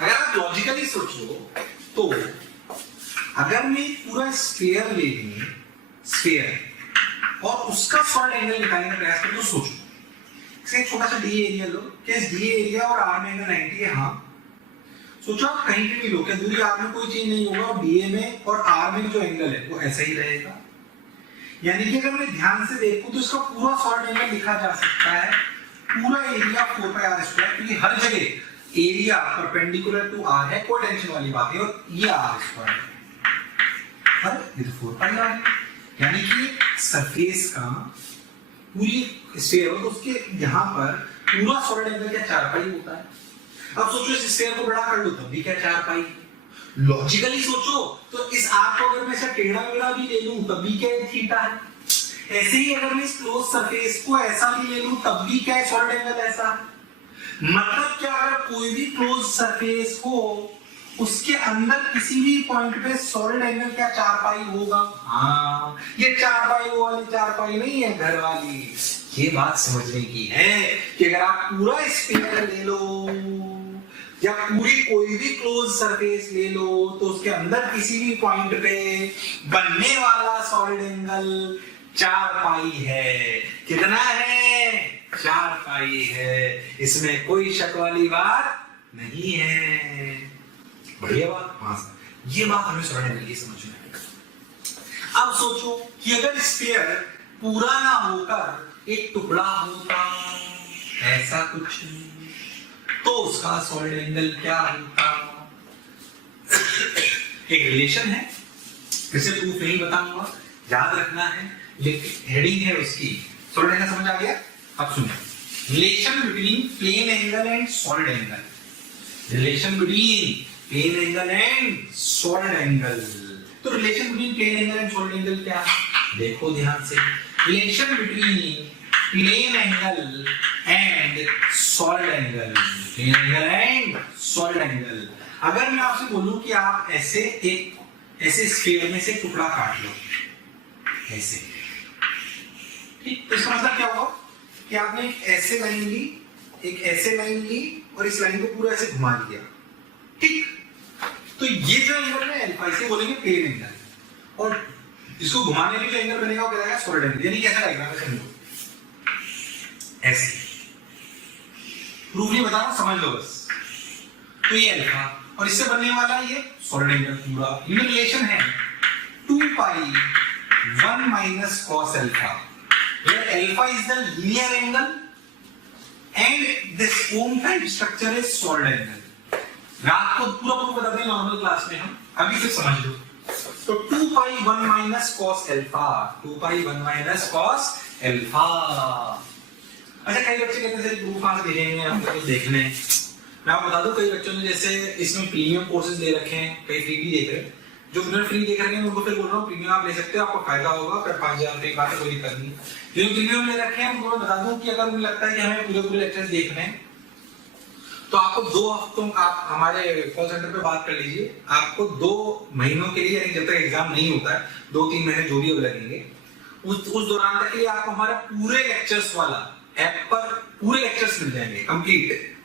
अगर आप लॉजिकली सोचो तो अगर मैं पूरा स्फीयर ले लूं, स्फीयर, और उसका सॉलिड एंगल निकालने का प्रयास करूं, तो सोचो इसका एक छोटा सा डी एरिया लो, क्या इस डी एरिया और आर में एंगल 90 है? हाँ। सोचो आप कहीं पे भी लो, क्या दूरी आर में कोई चेंज नहीं होगा और डीए में और आर में जो एंगल है वो ऐसा ही रहेगा। यानी कि अगर मैं ध्यान से देखूं तो इसका पूरा सॉलिड एंगल लिखा जा सकता है पूरा एरिया 4 पाई आर स्क्वायर, क्योंकि हर जगह एरिया परपेंडिकुलर टू आर है, कोई टेंशन वाली बात है, और ये आर स्क्वायर है। ये तो 4 पाई आर है। यानी कि सरफेस का पूरी स्फीयर हो तो उसके यहां पर पूरा सॉलिड एंगल क्या 4 पाई होता है। अब सोचो इस स्फीयर को बड़ा कर लो तब भी क्या 4 पाई। लॉजिकली सोचो तो इस आर्क को अगर मैं ऐसा टेढ़ा मेढ़ा भी ले लूं तब भी क्या थीटा है। ऐसे ही अगर मैं इस क्लोज सरफेस को ऐसा भी ले लूं तब भी क्या है सॉलिड एंगल ऐसा। मतलब क्या, अगर कोई भी क्लोज सरफेस हो उसके अंदर किसी भी पॉइंट पे सॉलिड एंगल क्या 4 पाई होगा। हाँ, ये 4 पाई वो वाली 4 पाई नहीं है, घर वाली। ये बात समझने की है कि अगर आप पूरा स्फीयर ले लो या पूरी कोई भी क्लोज सरफेस ले लो तो उसके अंदर किसी भी पॉइंट पे बनने वाला सॉलिड एंगल 4 पाई है। कितना है? 4 पाई है। इसमें कोई शक वाली बात नहीं है। बढ़िया बात। हाँ, ये बात हमें सॉलिड एंगल की समझ में आएगी। अब सोचो कि अगर स्फीयर पूरा ना होकर एक टुकड़ा होता ऐसा कुछ, तो उसका सॉलिड एंगल क्या होता? एक रिलेशन है, किसे प्रूफ नहीं बताऊंगा, याद रखना है, लेकिन हेडिंग है उसकी। सॉलिड एंगल समझ आ गया? अब सुनिए, relation between plane angle and solid angle. Relation between plane angle and solid angle. तो relation between plane angle and solid angle क्या है? देखो ध्यान से, relation between plane angle and solid angle, plane angle and solid angle. अगर मैं आपसे बोलूं कि आप ऐसे स्फीयर में से टुकड़ा काट लो ऐसे, ठीक, तो इसका मतलब क्या होगा कि आपने एक ऐसे लाइन ली, एक ऐसे लाइन ली और इस लाइन को पूरा ऐसे घुमा दिया, ठीक। तो ये जो एंगल है अल्फा, इसे बोलेंगे प्लेन एंगल, और इसको घुमाने में जो एंगल बनेगा वो कहलाएगा सॉलिड एंगल। यानी कैसा डायग्राम है समझो, ऐसे प्रूफ नहीं बता रहा, समझ लो बस। तो ये अल्फा और इससे बनने वाला ये सॉलिड एंगल पूरा। इनमें रिलेशन है 2 पाई 1 minus cos alpha, where alpha is the linear angle and this ohm type structure is solid angle। रात को पूरा बता दें नॉर्मल क्लास में, हम अभी से समझ लो। तो 2 पाई 1 माइनस कॉस अल्फा, 2 पाई 1 माइनस कॉस अल्फा। अच्छा, कई बच्चे कहते हैं सर प्रूफ कहां से देखेंगे, हम तो देख लें। मैं आपको बता दूं, कई बच्चों ने जैसे इसमें प्रीमियम कोर्सेज ले रखे हैं, कई फ्री भी देख रहे हैं, जो मिनट फ्री देख रहे हैं उनको फिर बोल रहा हूँ प्रीमियम आप ले सकते हो, आपको फायदा होगा, फिर 5,000 रुपए का कोई दिक्कत नहीं। जो प्रीमियम ले रखे हैं उनको मैं बता दूं कि अगर मुझे लगता है कि हमें पूरे लेक्चर देखने हैं तो आपको 2 हफ्तों का आप हमारे कॉल सेंटर पे बात कर लीजिए। आपको 2 महीनों के लिए, यानी जब तक एग्जाम नहीं होता है, 2-3 महीने जो भी अब लगेंगे, उस दौरान तक के लिए आपको हमारे पूरे लेक्चर्स वाला ऐप पर पूरे लेक्चर्स मिल जाएंगे कंप्लीट,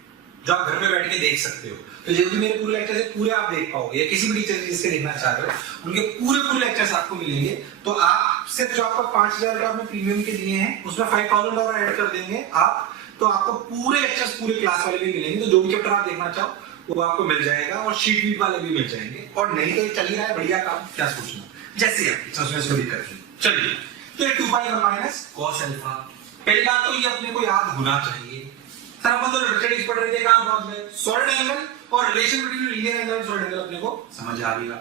जो आप घर पे बैठ के देख सकते हो। तो जब भी मेरे पूरे लेक्चर है पूरे आप देख पाओगे, या किसी भी टीचर जिसके देखना चाह रहे हो उनके पूरे लेक्चर्स आपको मिलेंगे। तो आप सिर्फ जो आपको 5,000 रुपए आपने प्रीमियम के दिए हैं उसमें 5,000 और ऐड कर देंगे आप, तो आपको पूरे लेक्चर्स पूरे क्लास वाले भी मिलेंगे। तो जो भी चैप्टर आप देखना चाहो वो आपको मिल जाएगा, और शीट वीट वाले भी मिल जाएंगे। और नहीं तो चल ही रहा है बढ़िया काम, क्या सोचना, जैसे आपकी दिक्कत है। चलिए, तो ये 2π1 - cos अल्फा, पहली बात तो ये अपने को याद होना चाहिए। सर हम तो स्टडीज पढ़ रहे थे, कहां पहुंच गए? सॉलिड एंगल और रिलेशन बिटवीन लीनियर एंगल और सॉलिड एंगल अपने को समझ आ गया।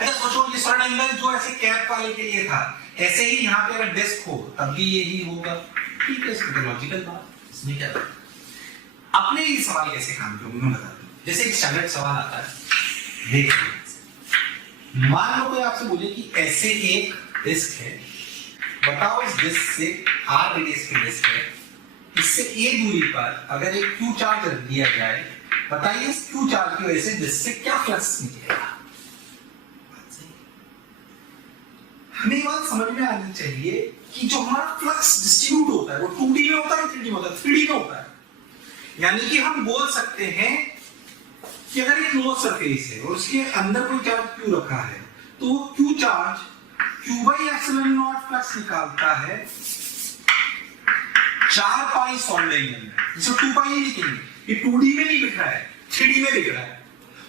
अच्छा सोचो, ये सॉलिड एंगल जो ऐसे कैप वाले के लिए था, ऐसे ही यहाँ पे अगर डिस्क हो तब भी यही होगा। ठीक है, इसमें लॉजिकल बात, इसमें क्या है? अपने ये सवाल कैसे काम करूंगा मैं बताता हूँ। जैसे एक स्टैंडर्ड सवाल आता है, देखिए मान लो कोई आपसे बोले कि ऐसे एक डिस्क है, बताओ इस डिस्क से r रेडियस की डिस्क है, इससे a दूरी पर अगर एक q चार्ज रख दिया जाए, बताइए इस q चार्ज की वजह से डिस्क से क्या फ्लक्स निकलेगा? हमें बात समझ में आनी चाहिए कि जो हमारा फ्लक्स डिस्ट्रीब्यूट होता है वो 2D में होता है, 3D में होता है? 3D में होता है। यानी कि हम बोल सकते हैं कि अगर एक क्लोज सरफेस है और उसके अंदर कोई चार्ज q रखा है, तो वो q चार्ज q/ε0 फ्लक्स निकालता है 4π सॉलिड एंगल में। इसको 2π नहीं लिखेंगे, ये 2D में नहीं लिख रहा है, 3D में लिख रहा है।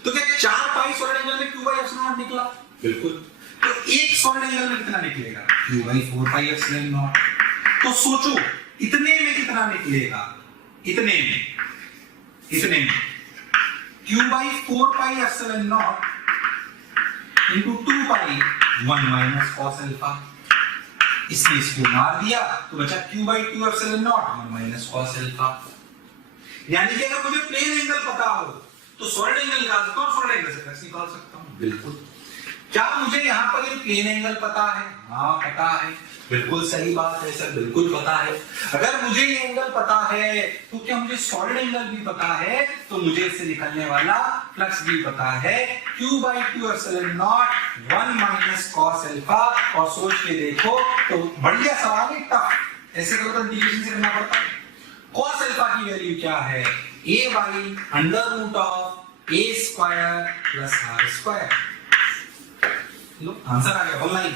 तो क्या 4π सॉलिड एंगल में q/ε0 निकला? बिल्कुल। तो एक सॉलिड एंगल में कितना निकलेगा? q/4πε0। तो सोचो इतने में कितना निकलेगा? इतने में q/4πε0 into 2π1 - cos अल्फा। इसने इसको मार दिया तो बचा q/2ε0 1 - cos अल्फा। यानी कि अगर मुझे प्लेन एंगल पता हो तो सॉलिड एंगल निकाल सकता हूं, सॉलिड एंगल से फ्लक्स निकाल सकता हूं। बिल्कुल। क्या मुझे यहाँ पर ये प्लेन एंगल पता है? हाँ पता है, बिल्कुल सही बात है सर, बिल्कुल पता है। अगर मुझे ये एंगल पता है तो क्या मुझे सॉलिड एंगल भी पता है? तो मुझे इससे निकलने वाला फ्लक्स भी पता है, q/2ε0 1 - cos अल्फा। और सोच के देखो तो बढ़िया सवाल है, टफ, ऐसे करो तो इंटीग्रेशन से करना पड़ता है। cos अल्फा की वैल्यू क्या है? a/√a² + r²। लो आंसर आ गया ऑनलाइन।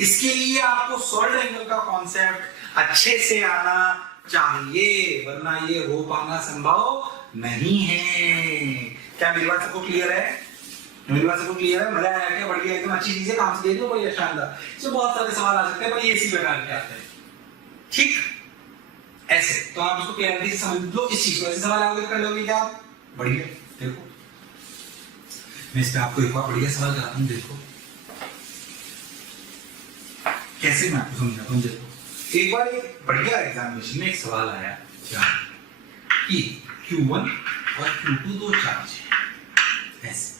इसके लिए आपको सॉलिड एंगल का कॉन्सेप्ट अच्छे से आना चाहिए, वरना ये हो पाना संभव नहीं है। क्या मेरी बात सबको क्लियर है? मेरी बात सबको क्लियर है? मजा आया क्या? बढ़िया, एकदम अच्छी चीजें काम से देख लो, बढ़िया शानदार। इसमें बहुत सारे सवाल आ सकते हैं पर ये इसी प्रकार के आते हैं। ठीक ऐसे तो आप इसको क्लियरिटी से समझ लो इस चीज को। ऐसे सवाल आओगे कर लोगे क्या आप? बढ़िया, देखो मैं इस पे आपको एक बार बढ़िया सवाल कराता हूँ, देखो कैसे मैं आपको समझाता हूँ। देखो एक बार एक बढ़िया एग्जामिनेशन में एक सवाल आया क्या कि Q1 और Q2 दो चार्ज है, ऐसे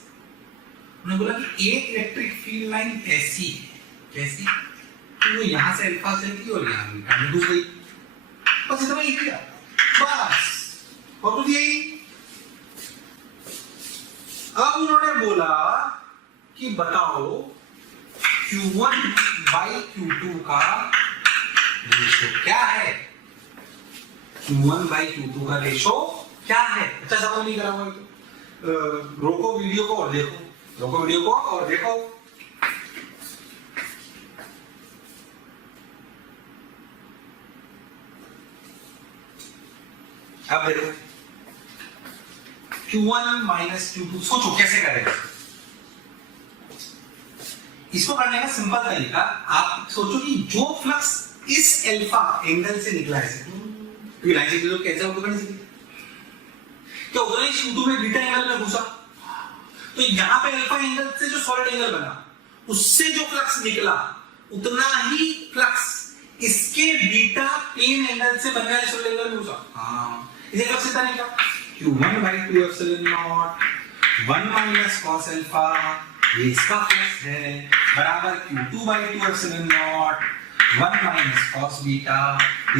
उन्होंने बोला कि एक इलेक्ट्रिक फील्ड लाइन ऐसी है, कैसी? तो वो यहाँ से अल्फा चलती और यहाँ भी घुस गई, बस इतना ही किया, बस। और तो यही अब उन्होंने बोला कि बताओ Q1/Q2 का रेशो क्या है? Q1/Q2 का रेशो क्या है? अच्छा सवाल नहीं करा हुआ तो रोको वीडियो को और देखो, रोको वीडियो को और देखो। अब देखो Q1 - Q2, सोचो कैसे करेगा। इसको करने का सिंपल तरीका, आप सोचो कि जो फ्लक्स इस अल्फा एंगल से निकला है, क्योंकि लाइन से कैसे होगा करने से क्या उधर ही Q2 में बीटा एंगल में घुसा, तो यहाँ पे अल्फा एंगल से जो सॉलिड एंगल बना उससे जो फ्लक्स निकला उतना ही फ्लक्स इसके बीटा प्लेन एंगल से बनने वाले सॉलिड एंगल में घुसा। हाँ, इसे फ्लक्स कितना निकला? Q1/2ε0 1 - cos अल्फा ये इसका फ्लक्स है बराबर Q2/2 1 माइनस कॉस बीटा।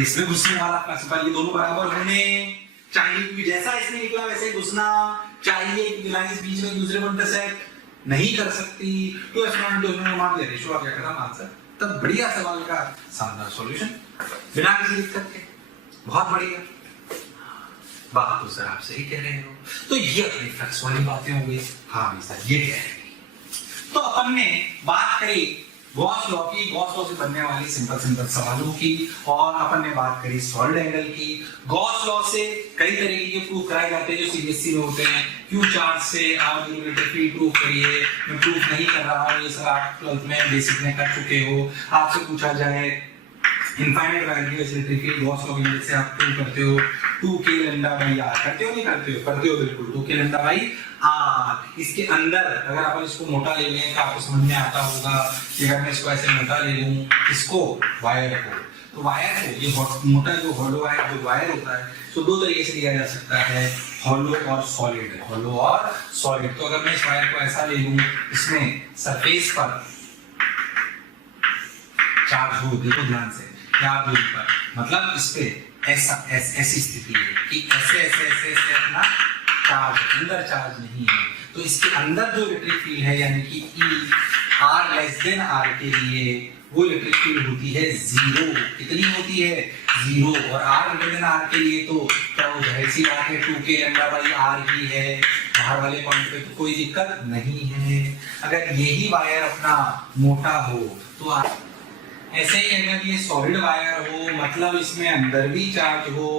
इसमें घुसने वाला फ्लक्स पर ये दोनों बराबर होने चाहिए, क्योंकि जैसा इसमें निकला वैसे घुसना चाहिए, क्योंकि लाइंस बीच में एक दूसरे को इंटरसेक्ट नहीं कर सकती। तो इसमें मान ले रेशो आ गया, खत्म आंसर। तब बढ़िया सवाल का शानदार सॉल्यूशन बिना किसी दिक्कत के, बहुत बढ़िया। बात तो सर आप सही कह रहे हो। तो ये अपनी फ्लक्स वाली बातें हो गई। हाँ भाई सर ये कह रहे हैं। तो अपन ने बात करी गॉस लॉ की, गॉस लॉ से बनने वाली सिंपल सवालों की, और अपन ने बात करी सॉलिड एंगल की। गॉस लॉ से कई तरीके के प्रूफ कराए जाते हैं जो सीबीएसई में होते हैं। क्यू चार्ज से आप यूनिट फील्ड प्रूफ करिए, मैं प्रूफ नहीं कर रहा हूँ, ये सर आप 12th में बेसिक में कर चुके हो। आपसे पूछा जाए infinite value electric field Gauss law की मदद से आप प्रूव करते हो 2k λ/r, करते हो नहीं करते हो? करते हो बिल्कुल, 2k λ/r। इसके अंदर अगर अपन इसको मोटा ले लें तो आपको समझ में आता होगा कि अगर मैं इसको ऐसे मोटा ले लूं, इसको वायर को, तो वायर को ये मोटा जो हॉलो वायर जो वायर होता है, तो दो तरीके से लिया जा सकता है, हॉलो और सॉलिड। हॉलो और सॉलिड। तो अगर मैं इस वायर को ऐसा ले लूं, इसमें सरफेस पर चार्ज हो, देखो ध्यान से, क्या दूरी पर, मतलब इस पे ऐसा ऐसी स्थिति है कि ऐसे ऐसे ऐसे ऐसे अपना चार्ज, अंदर चार्ज नहीं है। तो इसके अंदर जो इलेक्ट्रिक फील्ड है, यानी कि E r के लिए वो इलेक्ट्रिक फील्ड होती है 0। कितनी होती है? 0। और r के लिए तो क्या हो जाए, सी बात है 2k λ/r ही है। बाहर वाले पॉइंट पे तो कोई दिक्कत नहीं है। अगर यही वायर अपना मोटा हो तो ऐसे ही अगर ये सॉलिड वायर हो, मतलब इसमें अंदर भी चार्ज हो,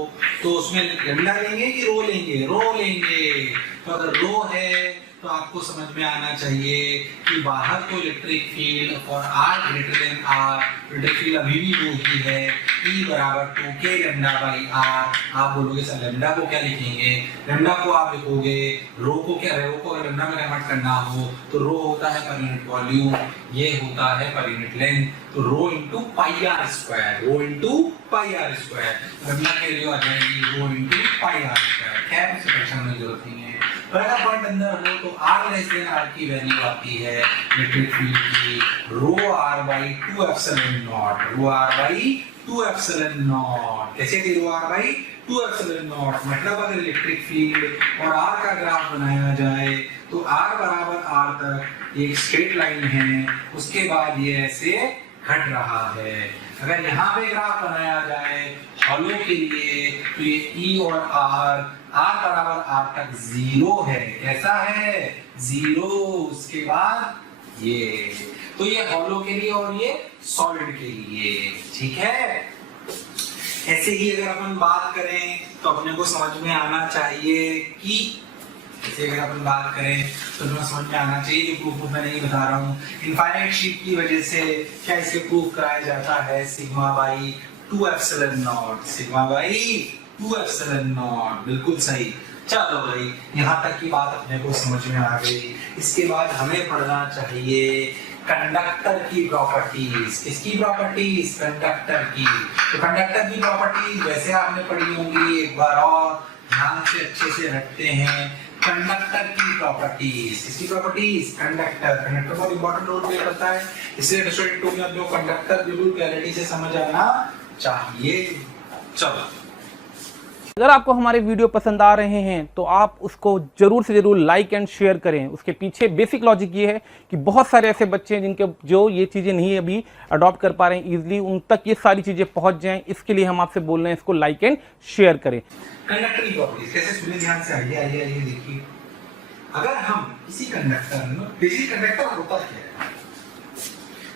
तो उसमें लैम्डा लेंगे कि रो लेंगे? रो लेंगे। तो अगर रो है तो आपको समझ में आना चाहिए कि बाहर तो इलेक्ट्रिक फील्ड और r greater than r, electric field अभी भी वो ही है, E बराबर 2k λ/r। आप बोलोगे सर लैम्डा को क्या लिखेंगे? लैम्डा को आप लिखोगे रो को क्या, रो को अगर लैम्डा में कन्वर्ट करना हो तो रो होता है पर यूनिट वॉल्यूम, ये होता है पर यूनिट लेंथ, तो rho into pi are square, rho into pi are square. Lambda के लिए आ जाएगी rho into pi are square. खैर इससे परेशान होने की जरूरत नहीं है। पर अगर पॉइंट अंदर हो तो r लेस देन r की वैल्यू आती है इलेक्ट्रिक फील्ड की rho r/2 epsilon naught, rho r/2 epsilon naught. कैसे थी रो r/2 एप्सिलॉन नॉट? मतलब अगर इलेक्ट्रिक फील्ड और r का ग्राफ बनाया जाए तो r बराबर r तक एक स्ट्रेट लाइन है, उसके बाद ये ऐसे घट रहा है। अगर यहाँ पे ग्राफ बनाया जाए हॉलो के लिए तो ये E और R बराबर R तक 0 है। कैसा है? 0। उसके बाद ये, तो ये हॉलो के लिए और ये सॉलिड के लिए, ठीक है। ऐसे ही अगर अपन बात करें तो अपने को समझ में आना चाहिए कि ऐसे अगर अपन बात करें तो तुम्हें समझ में आना चाहिए, जो प्रूफ मैं नहीं बता रहा हूँ, इनफाइनाइट शीट की वजह से क्या इसके प्रूफ कराया जाता है σ/2 एप्सिलॉन नॉट, σ/2 एप्सिलॉन नॉट। बिल्कुल सही। चलो भाई यहाँ तक की बात अपने को समझ में आ गई। इसके बाद हमें पढ़ना चाहिए कंडक्टर की प्रॉपर्टीज। किसकी प्रॉपर्टीज? कंडक्टर की। तो कंडक्टर की प्रॉपर्टीज वैसे आपने पढ़ी होंगी, एक बार और ध्यान से अच्छे से रखते हैं। कंडक्टर की प्रॉपर्टीज, किसकी प्रॉपर्टीज? कंडक्टर बहुत इंपॉर्टेंट रोल प्ले करता है, इसलिए स्टूडेंट टू में अपने कंडक्टर बिल्कुल क्लैरिटी से समझ आना चाहिए। चलो, अगर आपको हमारे वीडियो पसंद आ रहे हैं तो आप उसको जरूर से जरूर लाइक एंड शेयर करें। उसके पीछे बेसिक लॉजिक ये है कि बहुत सारे ऐसे बच्चे हैं जिनके जो ये चीज़ें नहीं अभी अडॉप्ट कर पा रहे हैं इजीली, उन तक ये सारी चीज़ें पहुंच जाएं। इसके लिए हम आपसे बोल रहे हैं इसको लाइक एंड शेयर करें। कंडक्टर की प्रॉपर्टीज कैसे सुनिए ध्यान से, आइए देखिए। अगर हम किसी कंडक्टर में, बेसिक कंडक्टर होता क्या है?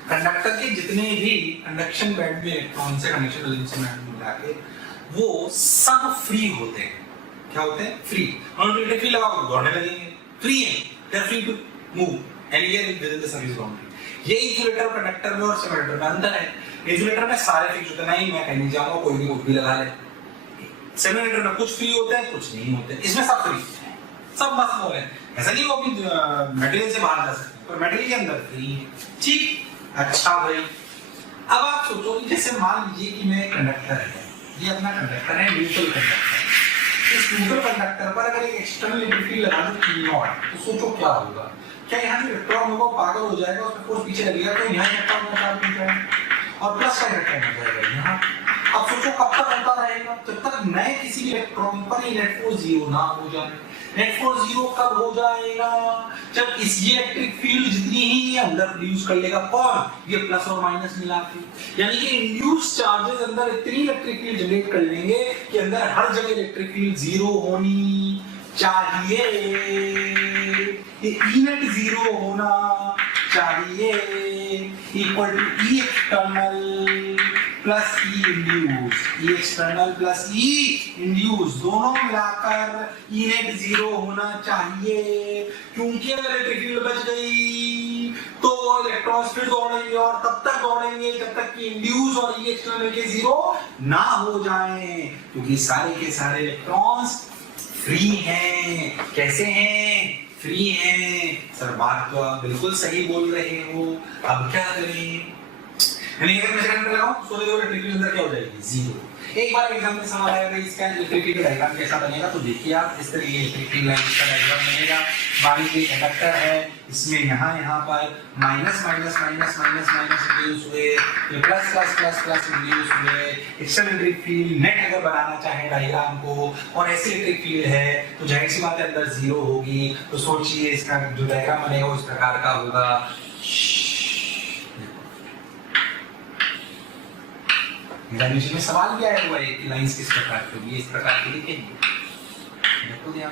कंडक्टर के जितने भी कंडक्शन बैंड में इलेक्ट्रॉन से कंडक्शन बैलेंस में मिला के वो सब फ्री होते हैं। क्या होते हैं? फ्री। हम इलेक्ट्रिक फील्ड लगाओ दौड़ने लगेंगे, फ्री है, they are free to move anywhere within the service boundary. ये इंसुलेटर और कंडक्टर में और सेमीकंडक्टर में अंतर है। इंसुलेटर में सारे फिक्स होते हैं, नहीं मैं कहीं नहीं जाऊंगा, कोई भी कुछ भी लगा ले। सेमीकंडक्टर में कुछ फ्री होते हैं, कुछ नहीं होते। इसमें सब फ्री है, सब मस्त हो रहे हैं। ऐसा नहीं वो अपनी मटेरियल से बाहर जा सकते हैं, पर मटेरियल के अंदर फ्री है। ठीक, अच्छा भाई। अब आप सोचो कि जैसे मान लीजिए कि मैं कंडक्टर है, ये अपना कंडक्टर है, बिल्कुल कंडक्टर। इस न्यूट्रल कंडक्टर पर अगर एक एक्सटर्नल इलेक्ट्रिक फील्ड लगा दूं P0, तो सोचो क्या होगा। क्या यहाँ जो इलेक्ट्रॉन होगा पागल हो जाएगा, उसमें फोर्स पीछे लगेगा, तो यहाँ इलेक्ट्रॉन का चार्ज मिल जाएगा और प्लस साइन इलेक्ट्रॉन हो जाएगा यहाँ। अब सोचो कब तक होता रहेगा, जब तक नए किसी भी इलेक्ट्रॉन पर ये नेट फोर्स जीरो ना हो जाए। नेट फोर्स जीरो कब हो जाएगा, जब इस इलेक्ट्रिक फील्ड जितनी ही ये अंदर प्रोड्यूस कर लेगा, कौन, ये प्लस और माइनस मिला के, यानी कि इंड्यूस चार्जेस अंदर इतनी इलेक्ट्रिक फील्ड जनरेट कर लेंगे कि अंदर हर जगह इलेक्ट्रिक फील्ड जीरो होनी चाहिए। ये ई नेट जीरो होना चाहिए, equal to E external plus E induce, E external plus E induce दोनों मिलाकर ई नेट जीरो होना चाहिए। क्योंकि अगर इलेक्ट्रिक फील्ड बच गई तो इलेक्ट्रॉन्स फिर दौड़ेंगे और तब तक दौड़ेंगे जब तक कि इंड्यूस और ई एक्सटर्नल के जीरो ना हो जाएं, क्योंकि सारे के सारे इलेक्ट्रॉन्स फ्री हैं। कैसे हैं? फ्री हैं। सर बात तो आप बिल्कुल सही बोल रहे हो, अब क्या करें? यानी अगर मैं सेकंड में लगाऊं तो इलेक्ट्रिक फील्ड अंदर क्या हो जाएगी? जीरो। एक बार एग्जाम में सवाल आएगा इसका इलेक्ट्रिक फील्ड डायग्राम कैसा बनेगा, तो देखिए आप इस तरह ये इलेक्ट्रिक फील्ड लाइन का डायग्राम बनेगा। मान लीजिए कंडक्टर है, इसमें यहाँ पर minus minus minus minus minus induce हुए, ये plus plus plus plus induce हुए। एक्सटर्नल इलेक्ट्रिक फील्ड नेट अगर बनाना चाहे डायग्राम को और ऐसी इलेक्ट्रिक फील्ड है तो जाहिर सी बात है अंदर जीरो होगी। तो सोचिए इसका जो डायग्राम बनेगा वो इस प्रकार का होगा। एग्जामिनेशन में सवाल भी आया हुआ है कि लाइंस किस प्रकार की होगी, इस प्रकार की लिखेंगे। देखो ध्यान,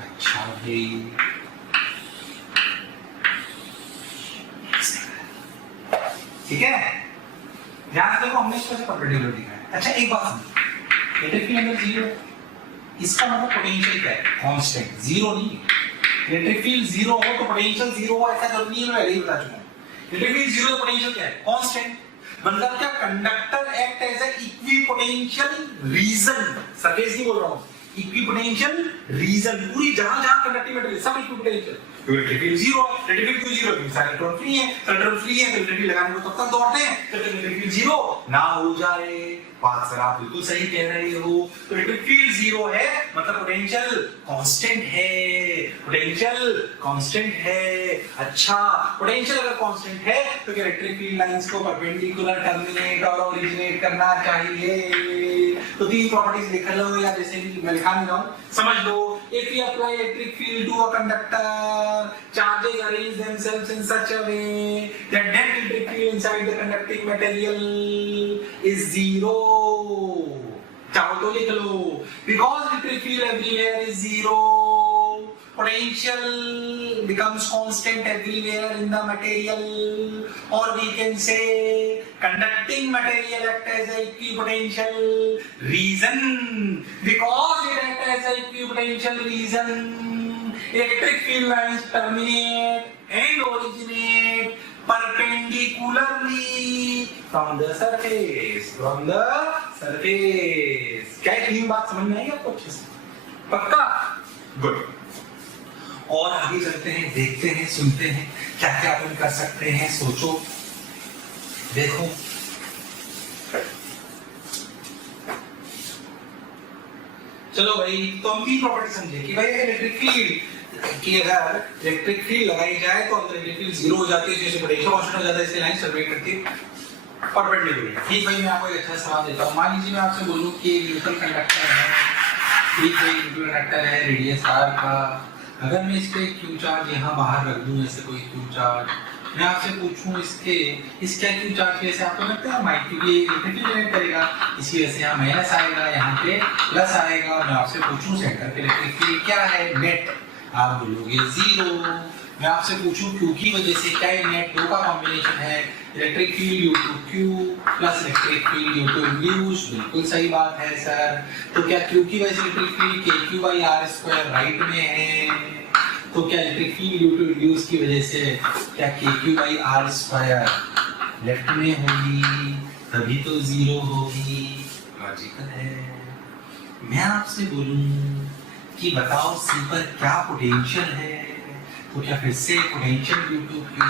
अच्छा भाई ठीक है, ध्यान से देखो हमने इसको परपेंडिकुलर लिखा है। अच्छा एक बात समझो, इलेक्ट्रिक फील्ड अंदर जीरो, इसका मतलब पोटेंशियल क्या है? कांस्टेंट, जीरो नहीं। इलेक्ट्रिक फील्ड जीरो हो तो पोटेंशियल जीरो हो ऐसा जरूरी नहीं है, मैं पहले ही बता चुका हूं। इलेक्ट्रिक फील्ड जीरो तो पोटेंशियल क्या है? कांस्टेंट। मतलब क्या, conductor act as a equipotential region, surface नहीं बोल रहा हूं, इक्विपोटेंशियल रीजन। पूरी जहां जहां कंडक्टिव मटेरियल सब इक्विपोटेंशियल। इलेक्ट्रिक फील्ड जीरो है, इलेक्ट्रिक फील्ड क्यों जीरो? क्योंकि सारे इलेक्ट्रॉन फ्री हैं, इलेक्ट्रॉन फ्री हैं तो इलेक्ट्रिक फील्ड लगाने को तब तक दौड़ते हैं जब तक इलेक्ट्रिक फील्ड जीरो ना हो जाए। बात सर आप बिल्कुल सही कह रहे हो। तो इलेक्ट्रिक फील्ड जीरो है मतलब पोटेंशियल कांस्टेंट है, पोटेंशियल कांस्टेंट है। अच्छा, पोटेंशियल अगर कांस्टेंट है तो इलेक्ट्रिक फील्ड लाइंस को परपेंडिकुलर टर्मिनेट और ओरिजिनेट करना चाहिए। तो तीन प्रॉपर्टीज लिख लो, या जैसे भी मैं लिखा नहीं रहा हूं, समझ लो। If we apply electric field to a conductor, charges arrange themselves in such a way that net electric field inside the conducting material is zero. चाहो तो लिख लो, because electric field everywhere is zero, potential becomes constant everywhere in the material, or we can say conducting material act as a equipotential reason. Because it act as a equipotential reason, electric field lines terminate and originate perpendicularly from the surface. From the surface. क्या ये बात समझ में आई आपको अच्छे से? पक्का? Good. और आगे चलते हैं, देखते हैं, सुनते हैं क्या क्या अपन कर सकते हैं। सोचो, देखो, चलो भाई, तो हम तीन प्रॉपर्टी समझे कि भाई इलेक्ट्रिक फील्ड की अगर इलेक्ट्रिक फील्ड लगाई जाए तो अंदर इलेक्ट्रिक फील्ड जीरो हो जाती है, जैसे पोटेंशियल कांस्टेंट हो जाता है, इसलिए लाइन सर्कुलेट करती है परपेंडिकुलर। ठीक भाई, मैं आपको एक अच्छा सवाल देता हूं। मान लीजिए मैं आपसे बोलूं कि न्यूट्रल कंडक्टर है, ठीक है, न्यूट्रल कंडक्टर है रेडियस r का। अगर मैं इसके क्यू चार्ज यहाँ बाहर रख दूं, ऐसे कोई क्यू चार्ज, मैं आपसे पूछूं इसका क्यू चार्ज की वजह से आपको लगता है माइक क्योंकि इलेक्ट्रिक फील्ड जनरेट करेगा, इसकी वजह से यहाँ माइनस आएगा, यहाँ पे प्लस आएगा। मैं आपसे पूछूं सेंटर पे इलेक्ट्रिक फील्ड क्या है? नेट। आप बोलोगे जीरो। मैं आपसे पूछूं क्यू की वजह से क्या है? नेट। दो का कॉम्बिनेशन है, electric field due to Q plus electric field due to induce. बिल्कुल सही बात है सर। तो क्या क्यू की वजह से इलेक्ट्रिक फील्ड के Q by R square right में है? तो क्या electric field due to induce की वजह से क्या के Q by R square left में होगी? तभी तो जीरो होगी। लॉजिकल है। मैं आपसे बोलूं कि बताओ सी पर क्या पोटेंशियल है, तो क्या फिर से potential due to Q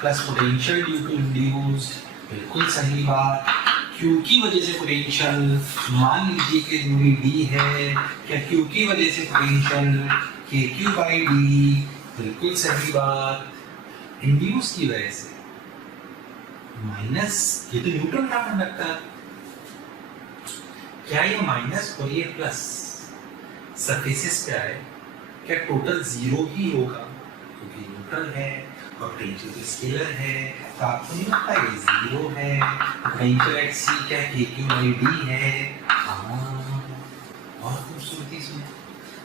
plus potential due to induce बिल्कुल सही बात। Q की वजह से पोटेंशियल, मान लीजिए कि दूरी d है, क्या Q की वजह से पोटेंशियल KQ बाई d, बिल्कुल सही बात। इंड्यूस की वजह से माइनस, ये तो न्यूट्रल का कंडक्टर, क्या ये माइनस और ये प्लस सरफेसेस पे आए, क्या टोटल जीरो ही होगा क्योंकि न्यूट्रल है और पोटेंशियल तो स्केलर है, तो आपको नहीं लगता ये जीरो है, पोटेंशियल एट सी क्या KQ बाई d है। हाँ, और खूबसूरती सुन,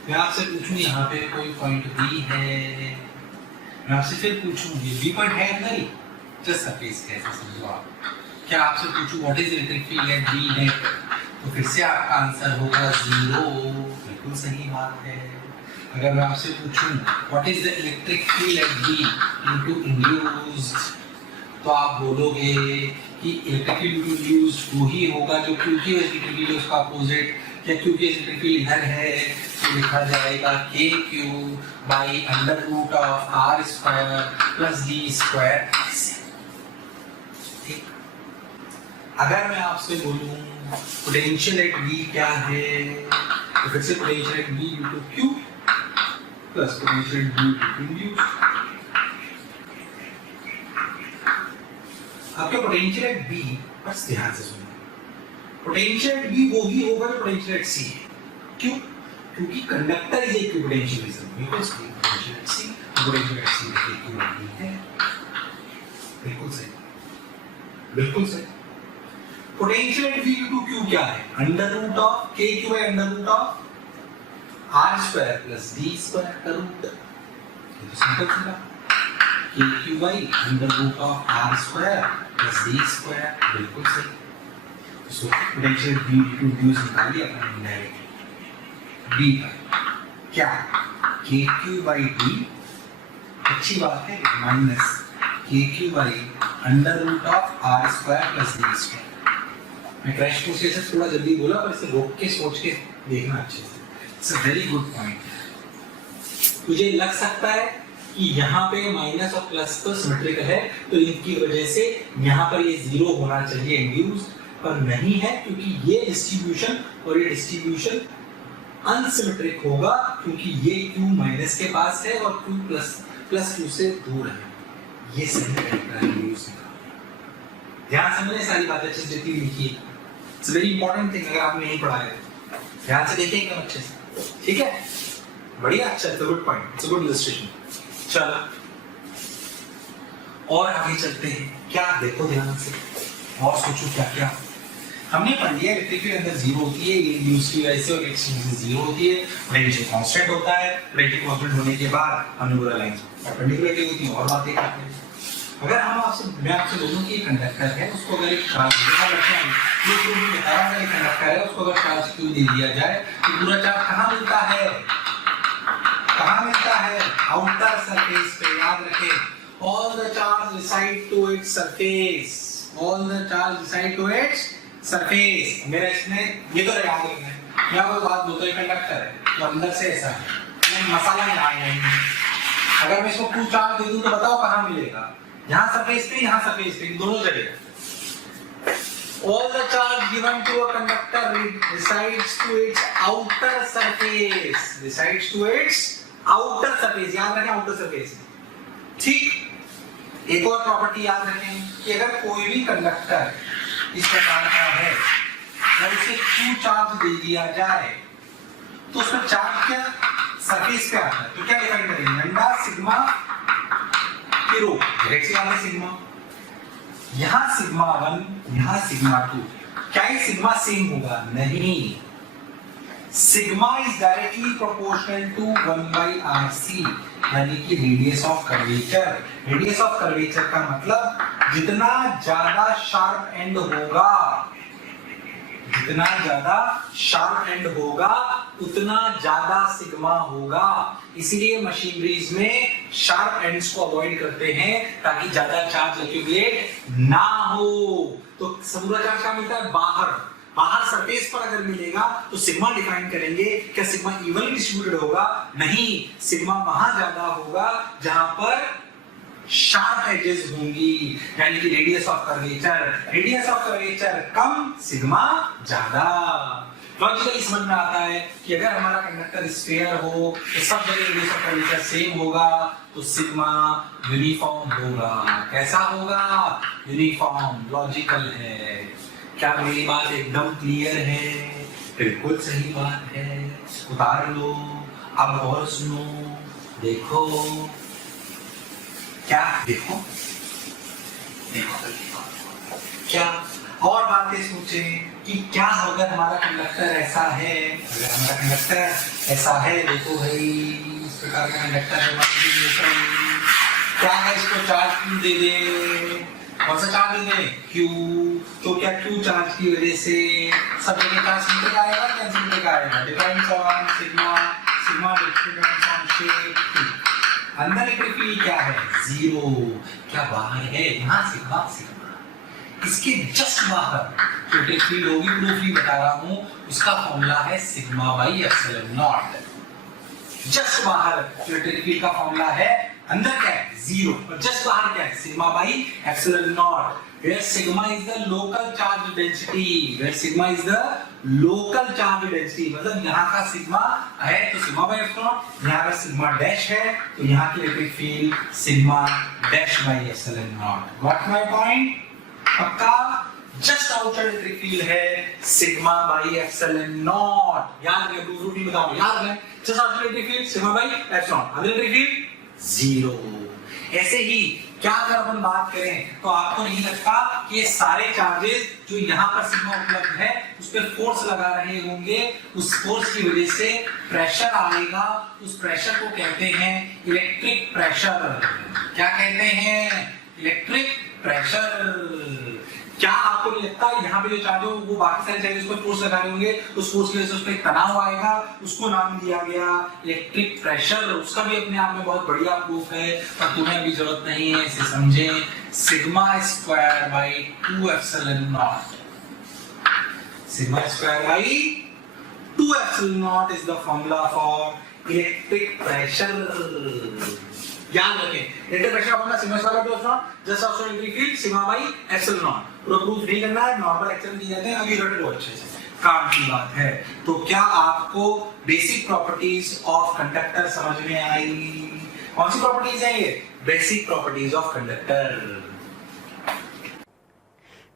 मैं आपसे पूछूं यहाँ पे कोई पॉइंट B है, मैं आपसे फिर पूछूं ये B पॉइंट है अंदर ही, जस्ट सरफेस है, ऐसा समझो आप। क्या आपसे पूछूं what is electric field at B net, तो फिर से आपका आंसर होगा जीरो, बिल्कुल सही बात है। अगर मैं आपसे पूछूं what is the electric field at B into induced, तो आप बोलोगे कि इलेक्ट्रिक फील्ड इंड्यूस्ड वो ही होगा जो Q की इलेक्ट्रिक फील्ड है उसका अपोजिट, क्या Q की इलेक्ट्रिक फील्ड इधर है तो लिखा जाएगा KQ by under root of R square plus D square. ठीक, अगर मैं आपसे बोलूं पोटेंशियल एट B क्या है, तो फिर से potential at B into Q plus potential at B into induced. आपके पोटेंशियल एट B, बस ध्यान से सुनिए, पोटेंशियल एट B वो ही होगा जो पोटेंशियल एट C है। क्यों? क्योंकि conductor is equipotentialism, because potential at C potential at C equipotential है। बिल्कुल सही, बिल्कुल सही। Potential at V into Q क्या है? Under root of KQ by under root of R square plus D square का रूट। ये तो सिंपल था, KQ by under root of R square plus D square, बिल्कुल सही। So potential V into induce निकाल लिया अपने इनडायरेक्टली। B का क्या? KQ बाई D, अच्छी बात है, minus KQ by under root of R square plus D square. मैं क्रैश कोर्स से थोड़ा जल्दी बोला पर इसे रोक के सोच के देखना अच्छे से। It's a very good point. तुझे लग सकता है कि यहाँ पे माइनस और प्लस तो सिमेट्रिकल है तो इनकी वजह से यहाँ पर ये जीरो होना चाहिए इंड्यूस्ड, पर नहीं है क्योंकि ये डिस्ट्रीब्यूशन और ये डिस्ट्रीब्यूशन अनसिमेट्रिक होगा क्योंकि ये Q माइनस के पास है और Q प्लस Q से दूर है। ये सही तरीका है इंड्यूस्ड का। ध्यान से मैंने सारी बातें अच्छे से जितनी लिखी है, इट्स वेरी इंपॉर्टेंट थिंग, अगर आपने नहीं पढ़ा है ध्यान से देखें एकदम अच्छे से, ठीक है? बढ़िया, अच्छा, it's a good point, it's a good illustration. चलो और आगे चलते हैं, क्या देखो ध्यान से और सोचो क्या क्या हमने पढ़ लिया। इलेक्ट्रिक फील्ड अंदर जीरो होती है, ये इंड्यूस की वजह से और एक्सचेंज जीरो होती है, पोटेंशियल कांस्टेंट होता है, पोटेंशियल कांस्टेंट होने के बाद हमने बोला लाइंस परपेंडिकुलरली होती है और बातें करते हैं। अगर मैं आपसे बोलूं कि कंडक्टर है, उसको अगर एक चार्ज ये जो भी बता रहा है कंडक्टर है, उसको अगर चार्ज क्यू दे दिया जाए तो पूरा चार्ज कहाँ मिलता है? कहाँ मिलता है? आउटर सरफेस पे। याद रखें, all the charge reside to its surface, all the charge reside to its surface. मेरा इसमें ये तो याद रखना है। मैं आपको बात बोलता हूँ, कंडक्टर है तो अंदर से ऐसा है, मैं मसाला में डाल रही हूँ। अगर मैं इसको Q चार्ज दे दूं तो बताओ कहाँ मिलेगा? यहाँ सरफेस पे, यहाँ सरफेस पे, दोनों जगह। All the charge given to a conductor resides to its outer surface, resides to its outer surface। याद रखें outer surface। ठीक, एक और प्रॉपर्टी याद रखें कि अगर कोई भी कंडक्टर इस प्रकार का है और उसे Q चार्ज दे दिया जाए तो उसमें चार्ज क्या सरफेस पे आता है, तो क्या डिफाइन करेंगे? लैम्डा सिग्मा रो, सिग्मा, यहाँ सिग्मा 1, यहाँ सिग्मा 2। क्या ये सिग्मा सेम होगा? नहीं, sigma is directly proportional to 1/RC, यानी कि radius of curvature. Radius of curvature का मतलब जितना ज्यादा शार्प एंड होगा, जितना ज्यादा शार्प एंड होगा उतना ज्यादा सिग्मा होगा। इसलिए मशीनरीज में शार्प एंड्स को अवॉइड करते हैं ताकि ज्यादा चार्ज एक्यूमुलेट ना हो। तो पूरा चार्ज कहाँ मिलता है? बाहर। बाहर सरफेस पर अगर मिलेगा तो सिग्मा डिफाइन करेंगे। क्या सिग्मा इवनली डिस्ट्रीब्यूटेड होगा? नहीं, सिग्मा वहां ज्यादा होगा जहां पर शार्प एजेस होंगी, यानी कि radius of curvature come, sigma ज्यादा। लॉजिकली समझ में आता है कि अगर हमारा कंडक्टर स्फीयर हो तो सब जगह रेडियस ऑफ कर्वेचर सेम होगा, तो सिग्मा यूनिफॉर्म होगा। कैसा होगा? यूनिफॉर्म। लॉजिकल है। क्या मेरी बात एकदम क्लियर है? बिल्कुल सही बात है। उतार लो, अब और सुनो, देखो क्या, देखो क्या और बातें सोचें कि क्या अगर हमारा कंडक्टर ऐसा है, देखो भाई इस प्रकार का कंडक्टर है, क्या है, इसको चार्ज क्यू दे दे। कौन सा चार्ज दे दे? क्यू। तो क्या क्यू चार्ज की वजह से सब जगह चार्ज निकल आएगा, कैंसिल निकल आएगा? Depends on sigma, depends on shape. अंदर इलेक्ट्रिक फील्ड क्या है? जीरो। क्या बाहर है? यहाँ सिग्मा। इसके जस्ट बाहर इलेक्ट्रिक फील्ड होगी, प्रूफ ही बता रहा हूँ, उसका फॉर्मूला है sigma by epsilon not. Just बाहर इलेक्ट्रिक फील्ड का फॉर्मूला है, अंदर क्या है? जीरो, और जस्ट बाहर क्या है? Sigma by epsilon not. Where sigma is the local charge density, मतलब यहाँ का सिग्मा है तो सिग्मा बाई एप्सिलॉन, यहाँ का सिग्मा डैश है तो यहाँ की electric field sigma dash by epsilon not. Got my point? पक्का? जस्ट आउटसाइड इलेक्ट्रिक फील्ड है सिग्मा बाई एप्सिलॉन नॉट। याद रखें, प्रूफ नहीं बताऊं, याद रखें। Just outside electric field sigma by epsilon, अंदर इलेक्ट्रिक फील्ड जीरो। ऐसे ही क्या अगर अपन बात करें तो आपको नहीं लगता कि ये सारे चार्जेस जो यहाँ पर सिग्मा उपलब्ध है उस पर फोर्स लगा रहे होंगे, उस फोर्स की वजह से प्रेशर आएगा, उस प्रेशर को कहते हैं इलेक्ट्रिक प्रेशर। क्या कहते हैं? Electric pressure. क्या आपको नहीं लगता यहाँ पे जो चार्ज हो वो बाकी सारे चार्जेस पर फोर्स लगा रहे होंगे, उस फोर्स की वजह से उस पर एक तनाव आएगा, उसको नाम दिया गया इलेक्ट्रिक प्रेशर। उसका भी अपने आप में बहुत बढ़िया प्रूफ है, पर तुम्हें अभी जरूरत नहीं है, इसे समझें। Sigma square by 2 epsilon not, sigma square by 2 epsilon not is the formula for electric pressure. याद रखें, इलेक्ट्रिक प्रेशर का formula sigma square by 2 epsilon, just of electric field sigma by epsilon not. पूरा proof नहीं करना है, normal explain किए जाते हैं, अभी रट लो अच्छे से, काम की बात है। तो क्या आपको बेसिक प्रॉपर्टीज ऑफ कंडक्टर समझ में आई? कौन सी प्रॉपर्टीज है ये? Basic properties of conductor.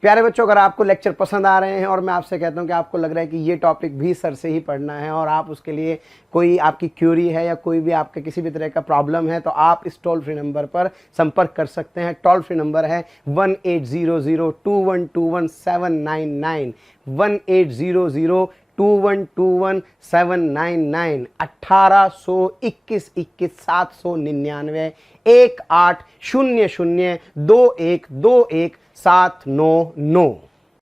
प्यारे बच्चों, अगर आपको लेक्चर पसंद आ रहे हैं और मैं आपसे कहता हूं कि आपको लग रहा है कि ये टॉपिक भी सर से ही पढ़ना है और आप उसके लिए कोई आपकी क्यूरी है या कोई भी आपके किसी भी तरह का प्रॉब्लम है, तो आप इस टोल फ्री नंबर पर संपर्क कर सकते हैं। टोल फ्री नंबर है 18002121 1800212799 1821 799 18002121 799।